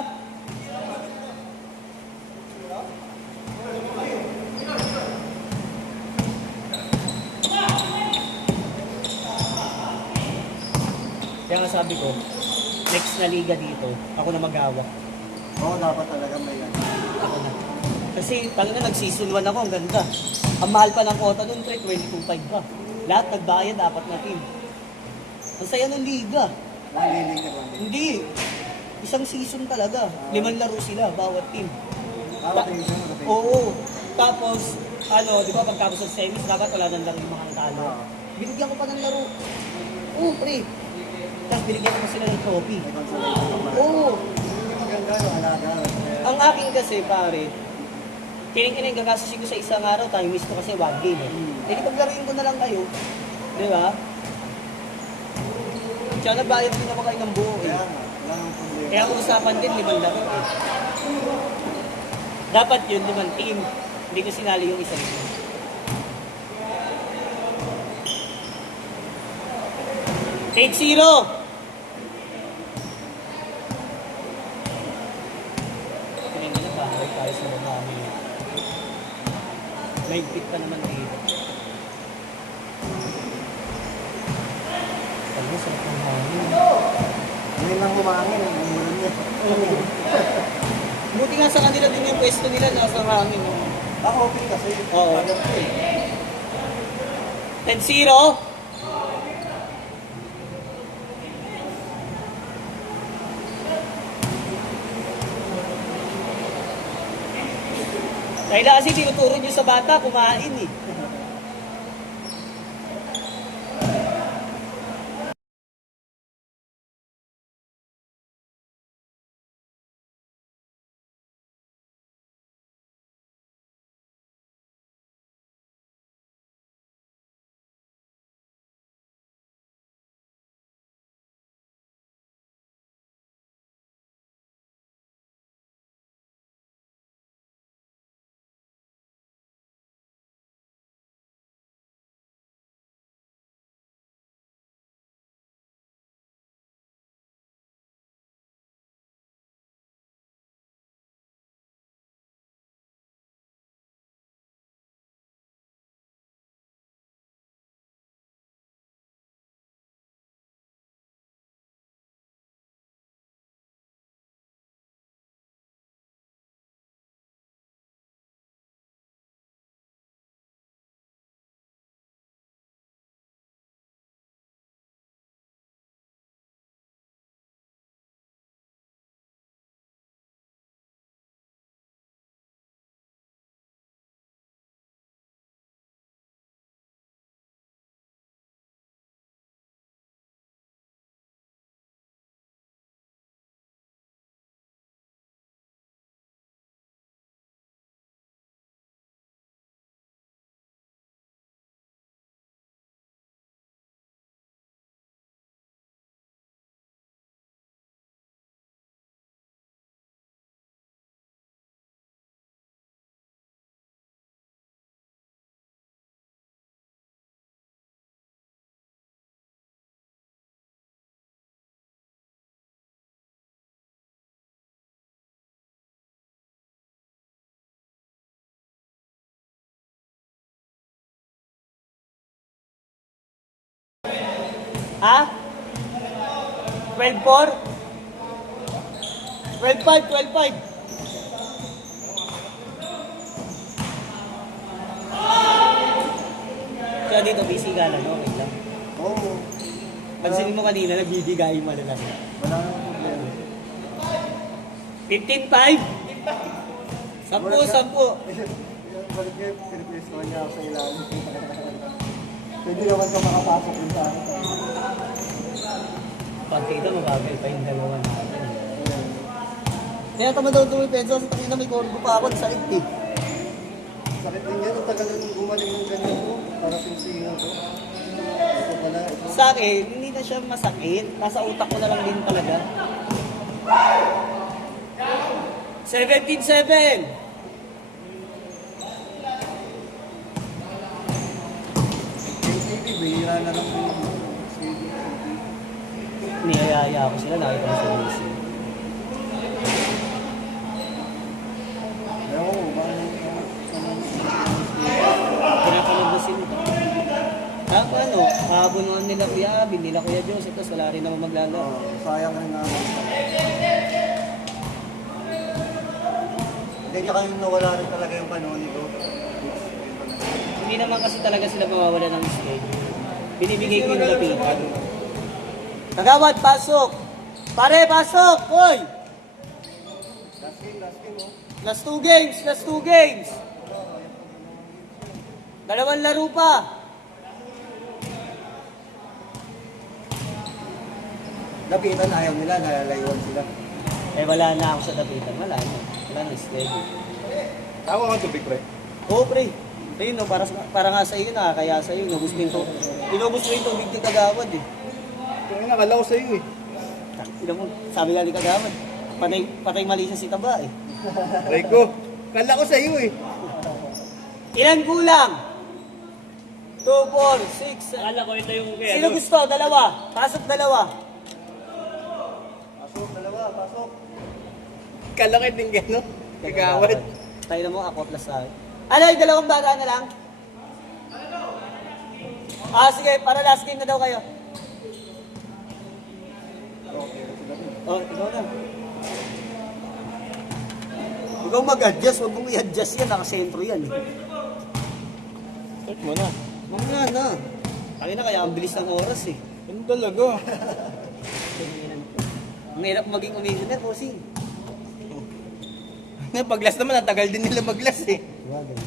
Kaya nga sabi ko, next na liga dito, ako na mag-awak. Oo, dapat talaga may yan. Ako na. Kasi talaga nag-season 1 ako, ang ganda. Ang mahal pa ng kota nun, 22.5 pa. Lahat nagbayad, dapat na team. Ang saya ng liga. Naliling ka ba? Hindi. Isang season talaga. 5 laro sila, bawat team. Oo. Tapos, di ba pagkapos ng semis, dapat wala nang laro yung mga talo. Binigyan ko pa ng laro. Oo, pre. Tapos binigyan ko pa sila ng trophy. May consolation ka ba? Oo. Maganda yung alaga. Ang akin kasi, pare, kining gagastusin ko sa isang araw, time miss ko kasi 1 game eh. Eh di paglaruin ko na lang kayo. Di ba? Tsaka nagbayad din naman kayo ng buo eh. Kaya nga, wala nang problema. Kaya ang usapan din, 5 laro eh. Dapat yun, 5 team. Hindi ko sinali yung isang team. Take 0! Tingin nila ba? Huwag tayo sa baba kami. May pit pa naman dito. Sabi, sarap ng hangin. Ngayon lang humangin, ang ulan niya. Buti nga sa kanila din yung pwesto nila, nasa hangin. No? Ako okay kasi. Oo. Agad ko eh. 10-0. Dahil kasi tinuturo nyo sa bata, kumain eh. Ha? 12-4? 12-5, 12-5. Kaya dito, busy ka lang, okay lang. Oo. Pansinin mo kanina, nagbibigay mo na lang. Wala nang problema. 15-5? 10-10. Balik niya, piniplace ko niya ako sa ilalim. Pwede naman ka makapasok din sa akin. Pagkita mo, bagay pa yung dalawa natin. Kaya tama daw tumipensa sa takin na may korgo pa ako, sakit eh. Sakit din yan, ang tagal nang gumaling ng ganyan ko. Para sinsihin ko. Ito pala, ito. Sa akin, hindi na siya masakit. Nasa utak ko na lang din talaga. 17-7! Yung TV, bihira na lang po yung CD. Niyayaya ako sila, nakita ko sa music. Ewan ko, paano Pinapanood na sila. Ano, kahabunuan nila Kuya Abby, nila Kuya Joseph, tapos wala rin naman maglalaro. sayang rin naman. Hindi niya kayo nawala rin talaga yung panoni ko. Hindi naman kasi talaga sila mawawala ng schedule. Binibigay ko yung lapitan. Kagawad, pasok! Pare, pasok! Hoy! Last game, oh. Last 2 games! Last 2 games! Dalawang laro pa! Lapitan, ayaw nila, nalalayuan sila. Eh, wala na ako sa lapitan. Wala na. Wala na schedule. Tawa ka tubig, pre. Oo, pre. Ayun, no, para nga sa iyo, nakakaya sa iyo. Inubos mo yung tubig ni Kagawad eh. Ito nga, nakala ko sa'yo eh. Sino mo, sabi nga ni Kagawad, patay mali siya si Taba eh. Aray ko, kala ko sa'yo eh. Ilan kulang? 2, 4, 6. Akala ko ito yung Sino gusto? Dalawa. Pasok dalawa. Pasok, dalawa, pasok. Kalakit din gano'n. Kagawad. Tayo na mo, ako plus sa akin. Ano, yung dalawang baga na lang? Sige, para last game na daw kayo. Oh, ikaw na. Huwag mag-adjust, huwag mong i-adjust yan, nakasentro yan eh. Start mo na. Mga na. Kaya na, kaya ang bilis ng oras eh. Ano talaga? Ang hirap maging commissioner, Posing. Pag-last naman, ang tagal din nila mag-last eh. Bagay.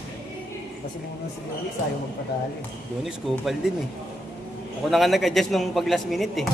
Kasi muna si Yonis ayaw magpatali. Yonis, kupal din eh. Ako na nga nag-adjust nung pag-last minute eh.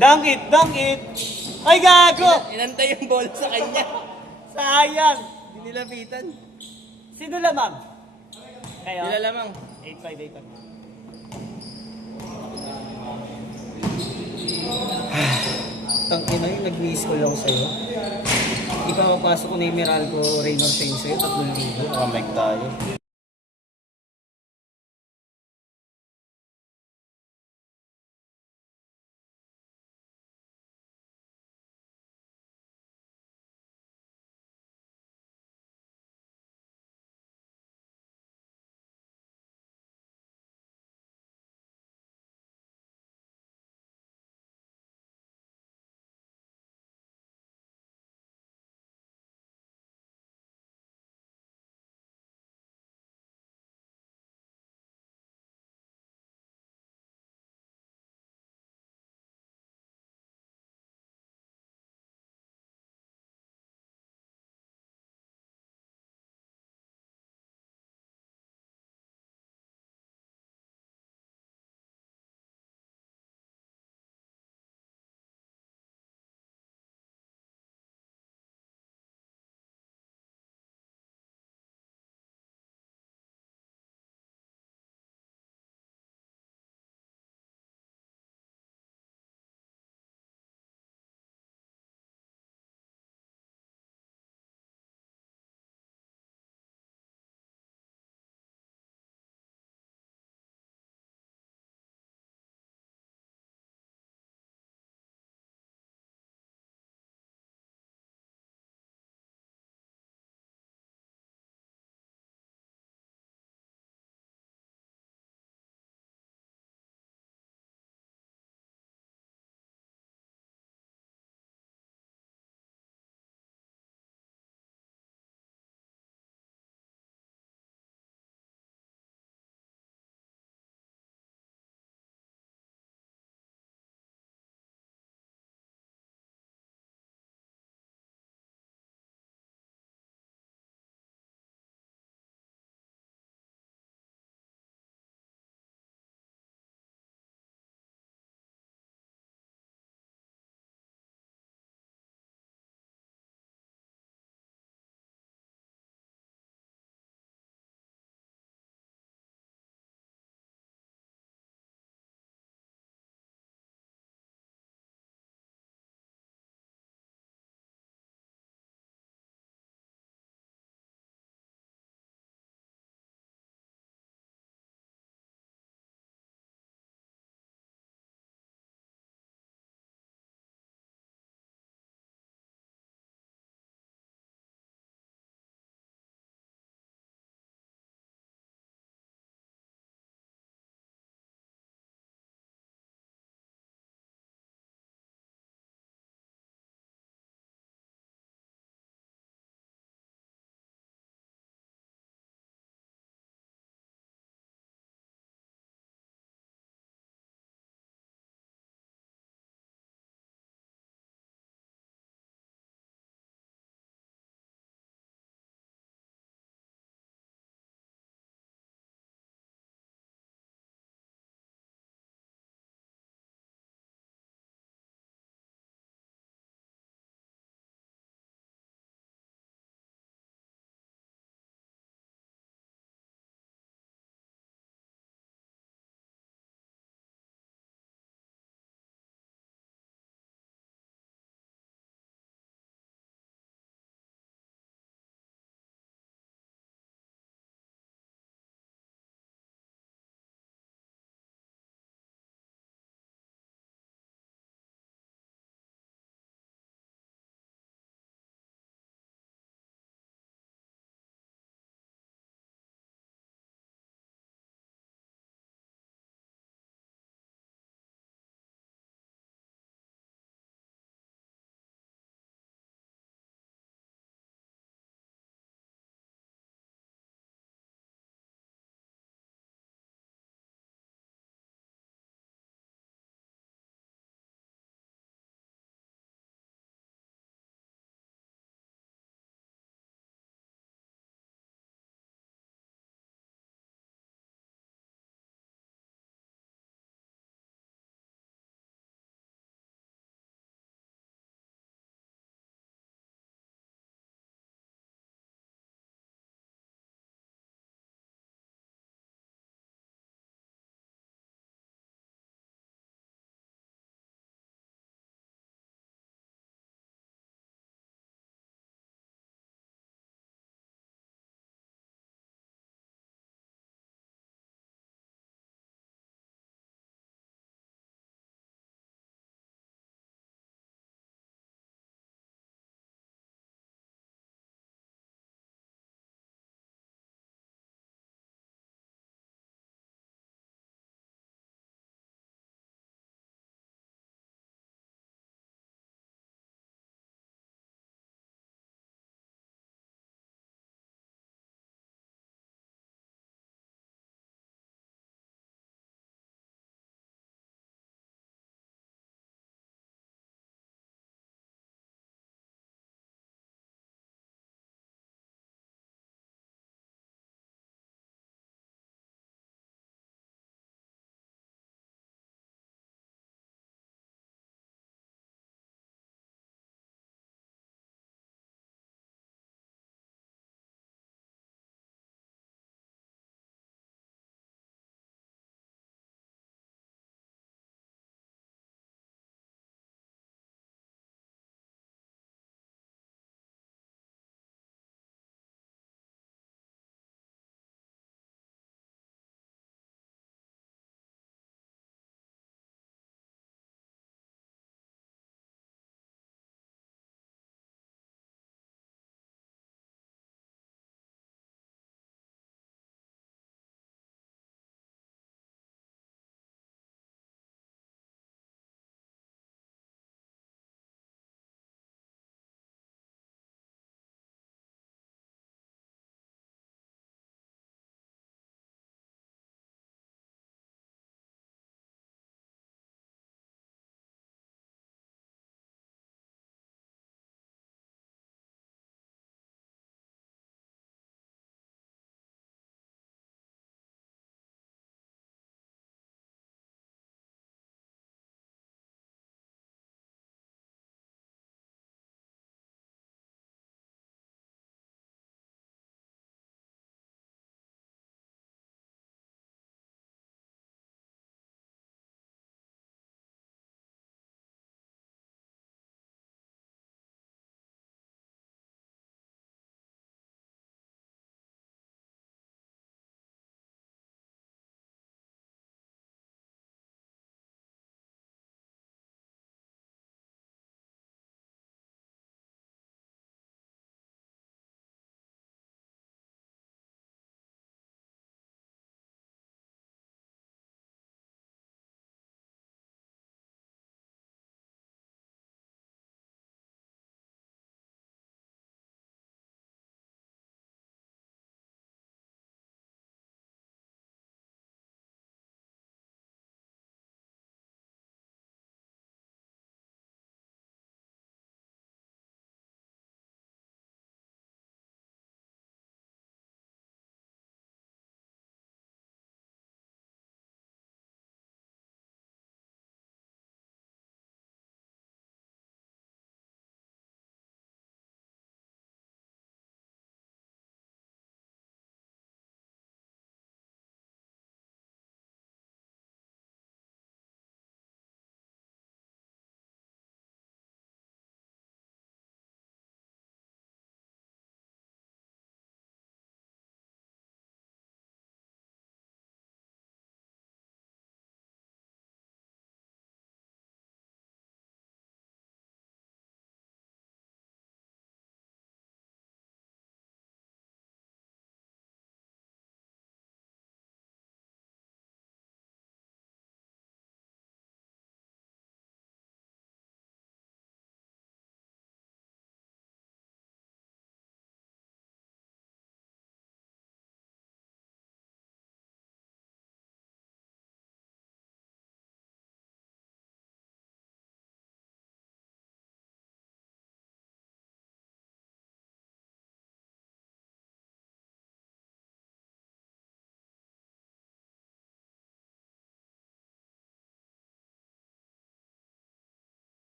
Dunk it! Dunk it! Ay, gago! Inantay yung bola sa kanya. Sayang! Hindi nilapitan. Sino lamang? Kayo? Sila lamang. 8-5. Tangina yun, nag-miss ko lang sa'yo. Ipapapasok ko na yung Meralco Raynor Shane sa'yo, 3,000. Makamike tayo.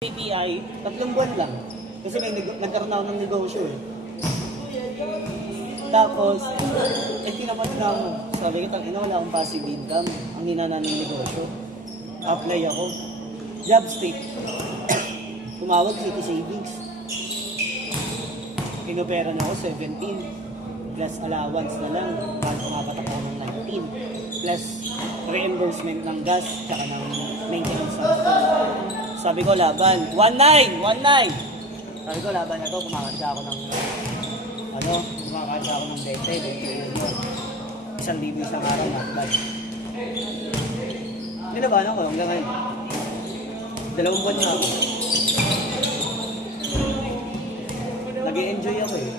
PPI, 3 buwan lang. Kasi may nagkaroon ako ng negosyo eh. Tapos, tinapat na ako. Sabi ko, tangina, wala akong passive income. Ang hinana ng negosyo. Apply ako. Job state. Tumawag City Savings. Pinopera na ako 17. Plus allowance na lang. Para pumapatak ako ng 19. Plus reimbursement ng gas tsaka ng maintenance ng store. Sabi ko, laban. 19! 19! Sabi ko, laban na to. Kumakanta ako ng kumakanta ako ng 20 yun. 1,000 isang araw na. Nilabanan ko hanggang ngayon. 2 buwan na ako. Nag-i-enjoy ako eh.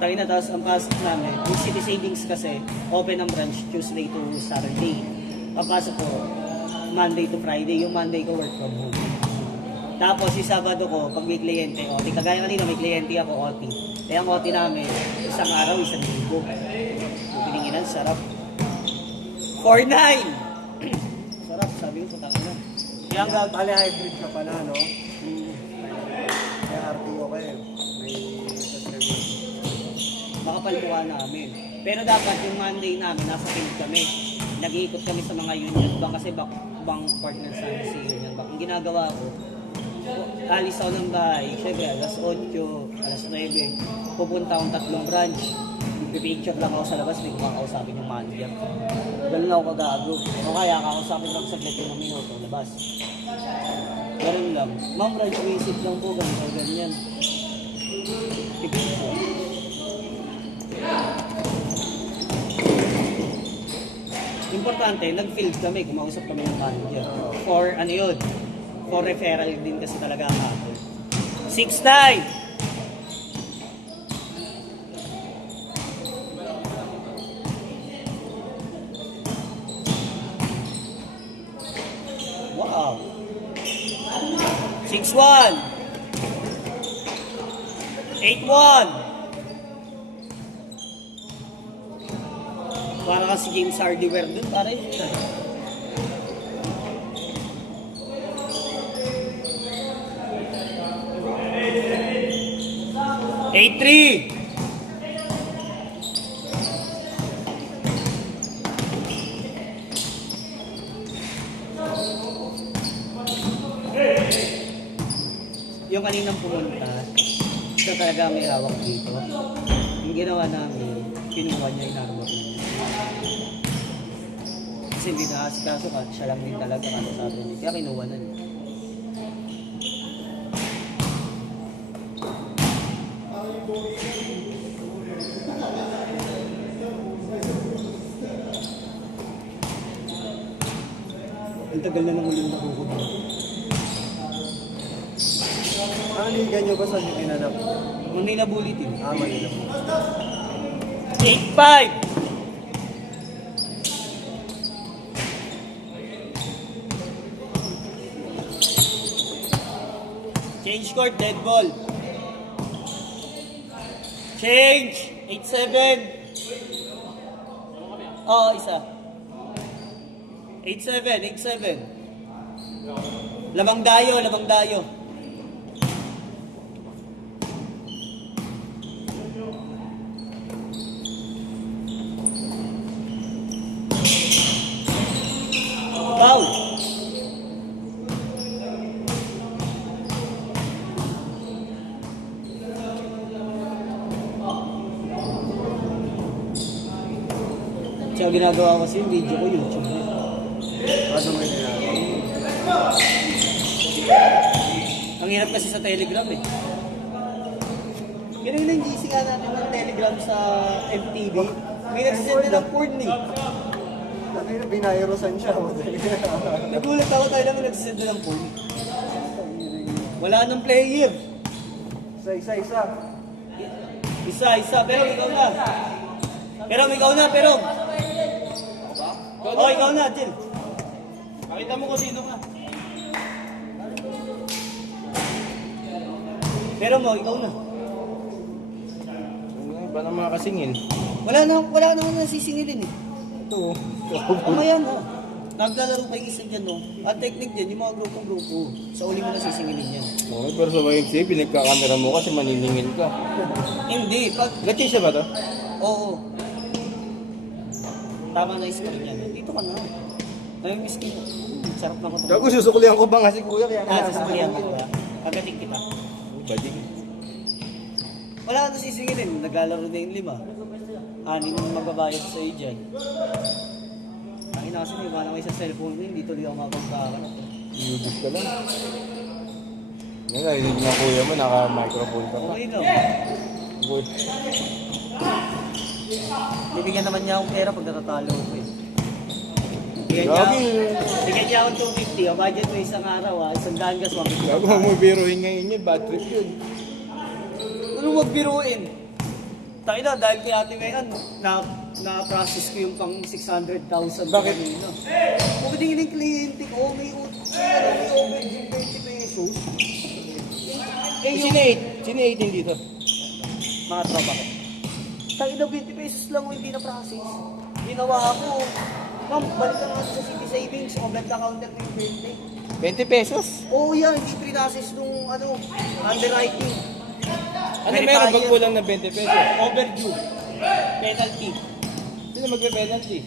Tayo na, tapos ang pasok namin, yung City Savings kasi, open ang branch Tuesday to Saturday. Papasok ko Monday to Friday, yung Monday ko work from home. Tapos yung Sabado ko, pag may kliyente, OT. Kagaya kanina, may kliyente ako, OT. Kaya ang OT namin, isang araw, 1,000. Pininginan, sarap. 4-9! Sarap, sabi ko sa tangina. Kaya ang bali hybrid ka pala, no? Kaya RTO kayo. May subscriber. Makapalpuan namin. Pero dapat yung Monday namin, nasa field kami. Nag-iikot kami sa mga union bank kasi bank partners namin si union bank. Ang ginagawa ko, alis ako ng bahay, syempre alas 8, alas 9, pupunta akong 3 branch. Pipicture lang ako sa labas, may kumakausapin yung manager. Ganun ako kagago. O kaya kakausapin lang saglit yung minuto, labas. Ganun lang. Ma'am, branch visit lang po, ganyan. Pipicture. Importante, nag-field kami, kumausap kami ng manager. For ano yun? For referral din kasi talaga ang ako. 6-9! Wow! 6-1! 8-1! Para kasi James Hardware dun, pare. 8-3! Yung kaninang pumunta, siya talaga may hawak dito. Yung ginawa namin, kinuha niya yung harbor niya. Kasi hindi nakasikaso ka, siya lang din talaga ano sabi niya. Kaya kinuha na niya. Ang tagal na nang uling nakukuha. Ang liga nyo ba saan yung inanap? Manila Bulletin. Manila. 8-5! Change court, dead ball. Change! 8-7. Oo, isa. 8-7, 8-7. Lamang dayo, lamang dayo. Foul. Siya ginagawa kasi yung video ko YouTube. Ano may nilala? Ang hirap kasi sa Telegram eh. Ganun lang GC nga natin ng Telegram sa MTV. May nagsisend na ng porn eh. Ano binayarosan siya? Nagulat ako tayo naman nagsisend na ng porn. Wala nang player. Isa. Isa. Pero ikaw na. Pero. Oh, ikaw na, Jill. Pakita mo kung sino ka. Pero mo, ikaw na. Iba ng mga kasingil. Wala na akong nasisingilin eh. Ito. Mamaya na. Naglalaro pa yung isa dyan, no? Ang technique dyan, yung mga grupong-grupo. Sa uli mo na sisingilin yan. Okay, pero sa YMC, pinagkakamera mo kasi maniningil ka. Hindi, pag... Latisha ba to? Oo. Tama na yung score niya. Dito ka na. Namimiss kita. Sarap na ko ito. Gago, susuklihan ko ba nga si Kuya? Kaya Sasaklihan ka ba? Agating kita. Badik. Wala ka na sisingilin. Naglalaro na yung 5. 6 ang magbabayad sa'yo dyan. Ang ina kasi may iba na kayo sa cellphone mo, hindi tuloy ako mapagkakanap. YouTube ka lang. Yan, narinig nga Kuya mo, naka-microphone ka pa. Okay lang. Good. Bibigyan naman niya akong pera pag natatalo ko eh. Bigyan niya akong 250. Ang budget mo isang araw isang daan gas, 150. Gago, mo biruhin ngayon yun, bad trip yun. Ano huwag biruin? Tayo na, dahil kay Ate Mayan, na-process ko yung pang 600,000. Bakit? Kung hindi yung kliyente ko, may overage yung 20 pesos. Eh, yung Sino 18 dito? mga tropa ko. Tayo na 20 pesos lang kung hindi na-process. Ginawa ko, ma'am, balik na natin sa City Savings, overdraft na counter ko yung 20. 20 pesos? Oo yan, hindi pre-process nung underwriting. Ano meron bang kulang na 20 pesos? Overdue. Penalty. Sino magpe-penalty?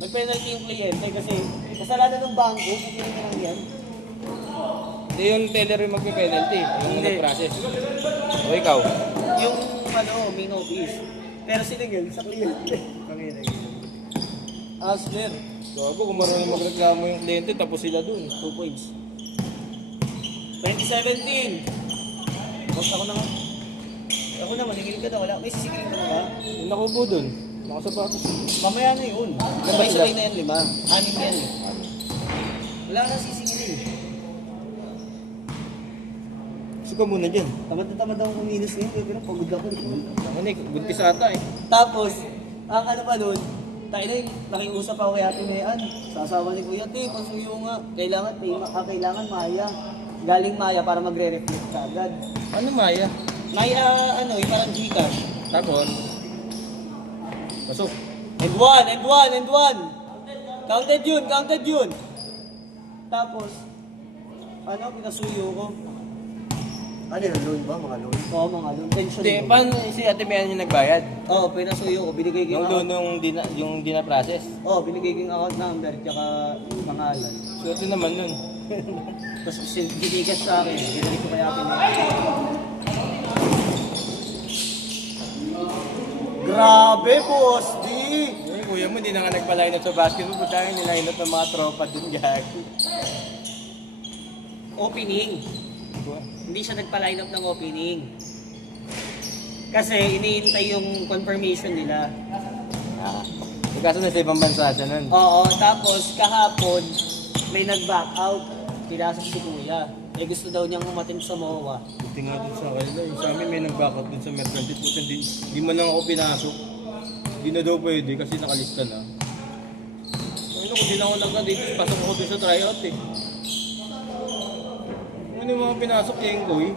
May-penalty yung kliyente kasi kasalanan ng bangko, kung hindi na lang yan. Hindi yung teller yung magpe-penalty. Yung Hindi. nag-process. O ikaw? Yung main office. Pero sinigil sa kliyente. Pangina. Asler. Gago, kung marunong magreklamo yung kliyente, tapos sila dun. 2 points. 2017. Basta ako na nga. Ako na, maningil ka na. Wala. May sisigilin ka na ba? Yung nakubo dun, nakasapatos. Mamaya na yun. ba Sabay-sabay sila? na yan, 5. 6 yan eh. Wala na sisigilin. Gusto ka muna dyan. Tamad na tamad ako kumilos ngayon. Pero pagod ako. Manik, buntis ata eh. Tapos, ang ano pa nun, tayo na yung nakiusap ako kay Ate Mayan. Sasawa ni Kuya, Te, pasuyo nga. Kailangan Maya. Galing Maya para magre-reflect ka agad. Ano Maya? Maya, yung parang Gcash. Tapos, pasok. And one. Counted yun. Tapos, pinasuyo ko. Ano yun, loan ba? Mga loan? Oo, mga loan. Pension Hindi, loan. paano si Ate Mayan yung nagbayad? Oo, pinasuyo ko. Binigay ko Yung doon yung dina-process. binigay ko yung account number tsaka pangalan. Swerte naman nun. Tapos binigas sa akin. Binigay ko kay Ate Mayan. Grabe, boss D! Eh, kuya mo, di na nga nagpa-line up sa basketball. Pagkain niline up ng mga tropa dun, gagi. Opening. Hindi siya nagpa-line up ng opening. Kasi iniintay yung confirmation nila. Kaso nasa ibang bansa siya nun. Oo, tapos kahapon may nag-back out. Pinasok si Kuya. Eh gusto daw niyang umatin sa MOA. Buti nga dun sa kanila. Yung sa amin may nag-backup dun sa Mercantil. Buti di man lang ako pinasok. Di na daw pwede kasi nakalista na. Ano kung di na ako lang dito, pasok ako dun sa tryout eh. Ano yung mga pinasok yung koy?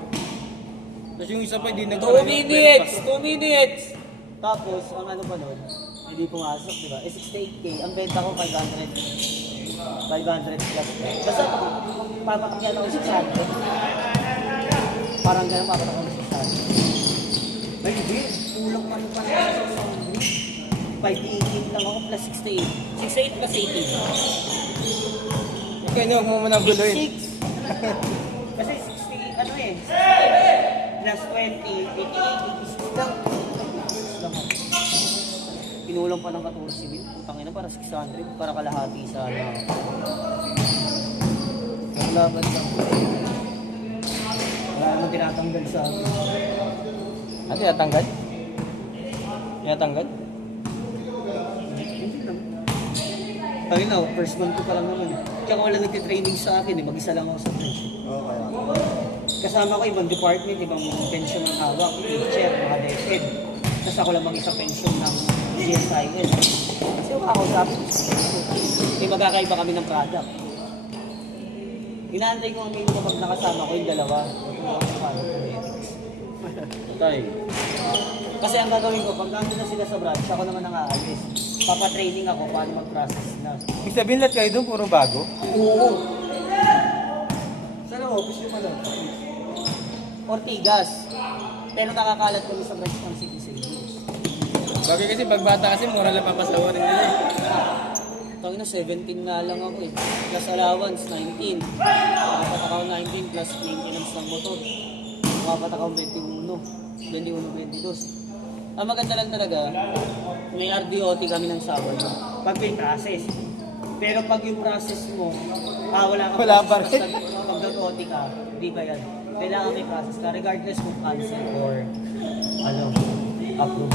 Tapos yung isa pa hindi 2 nag-tryout. minutes! 2 minutes! Tapos, ang ano pa nun, hindi pumasok, di ba? Eh, 68K. Ang benta ko, 500. 500 plus. Basta, papatakyan ako 600. Parang ganun, papatakyan ako 600. Ay, hindi. Kulang pa rin pa rin. 518 lang ako plus 68. 68 plus 18. Kaya huwag mo muna guloyin. 6. Kasi 60, plus 20, 88 lang. Pinulang pa ng 14 mil. Putangina para 600, para kalahati sa naglaban lang. Wala naman tinatanggal sa akin. Ano tinatanggal? Tinatanggal? Tangin na, first month ko pa lang naman. Tsaka wala nagtitraining sa akin, mag-isa lang ako sa pension. Okay. Kasama ko ibang department, ibang pension ng hawak, teacher, mga DepEd. Tapos ako lang mag-isa pension ng GSIL. Kasi makakausapin ko sa pension. Kasi magkakaiba kami ng product. Inaantay ko ang minimum kapag nakasama ko yung dalawa. Tay. Kasi ang gagawin ko, pag nandun na sila sa branch, ako naman ang aalis. papatraining ako paano mag-process na. Ibig sabihin lahat kayo doon, puro bago. Oo. Saan ang office yung ano? Ortigas. Pero nakakalat kami sa branch ng City Savings. Bagay kasi pag bata kasi mura lang papasawarin nila. Tawag na, 17 na lang ako eh. Plus allowance, 19. Dapat ako 19 plus maintenance ng motor. Dapat ako 21. 22. Ang maganda lang talaga, may RDOT kami ng Sabado. Pag may process. Pero pag yung process mo, wala kang Wala pa process, rin. pag nag-OT ka, di ba yan? Kailangan may process ka, regardless kung cancel or approve.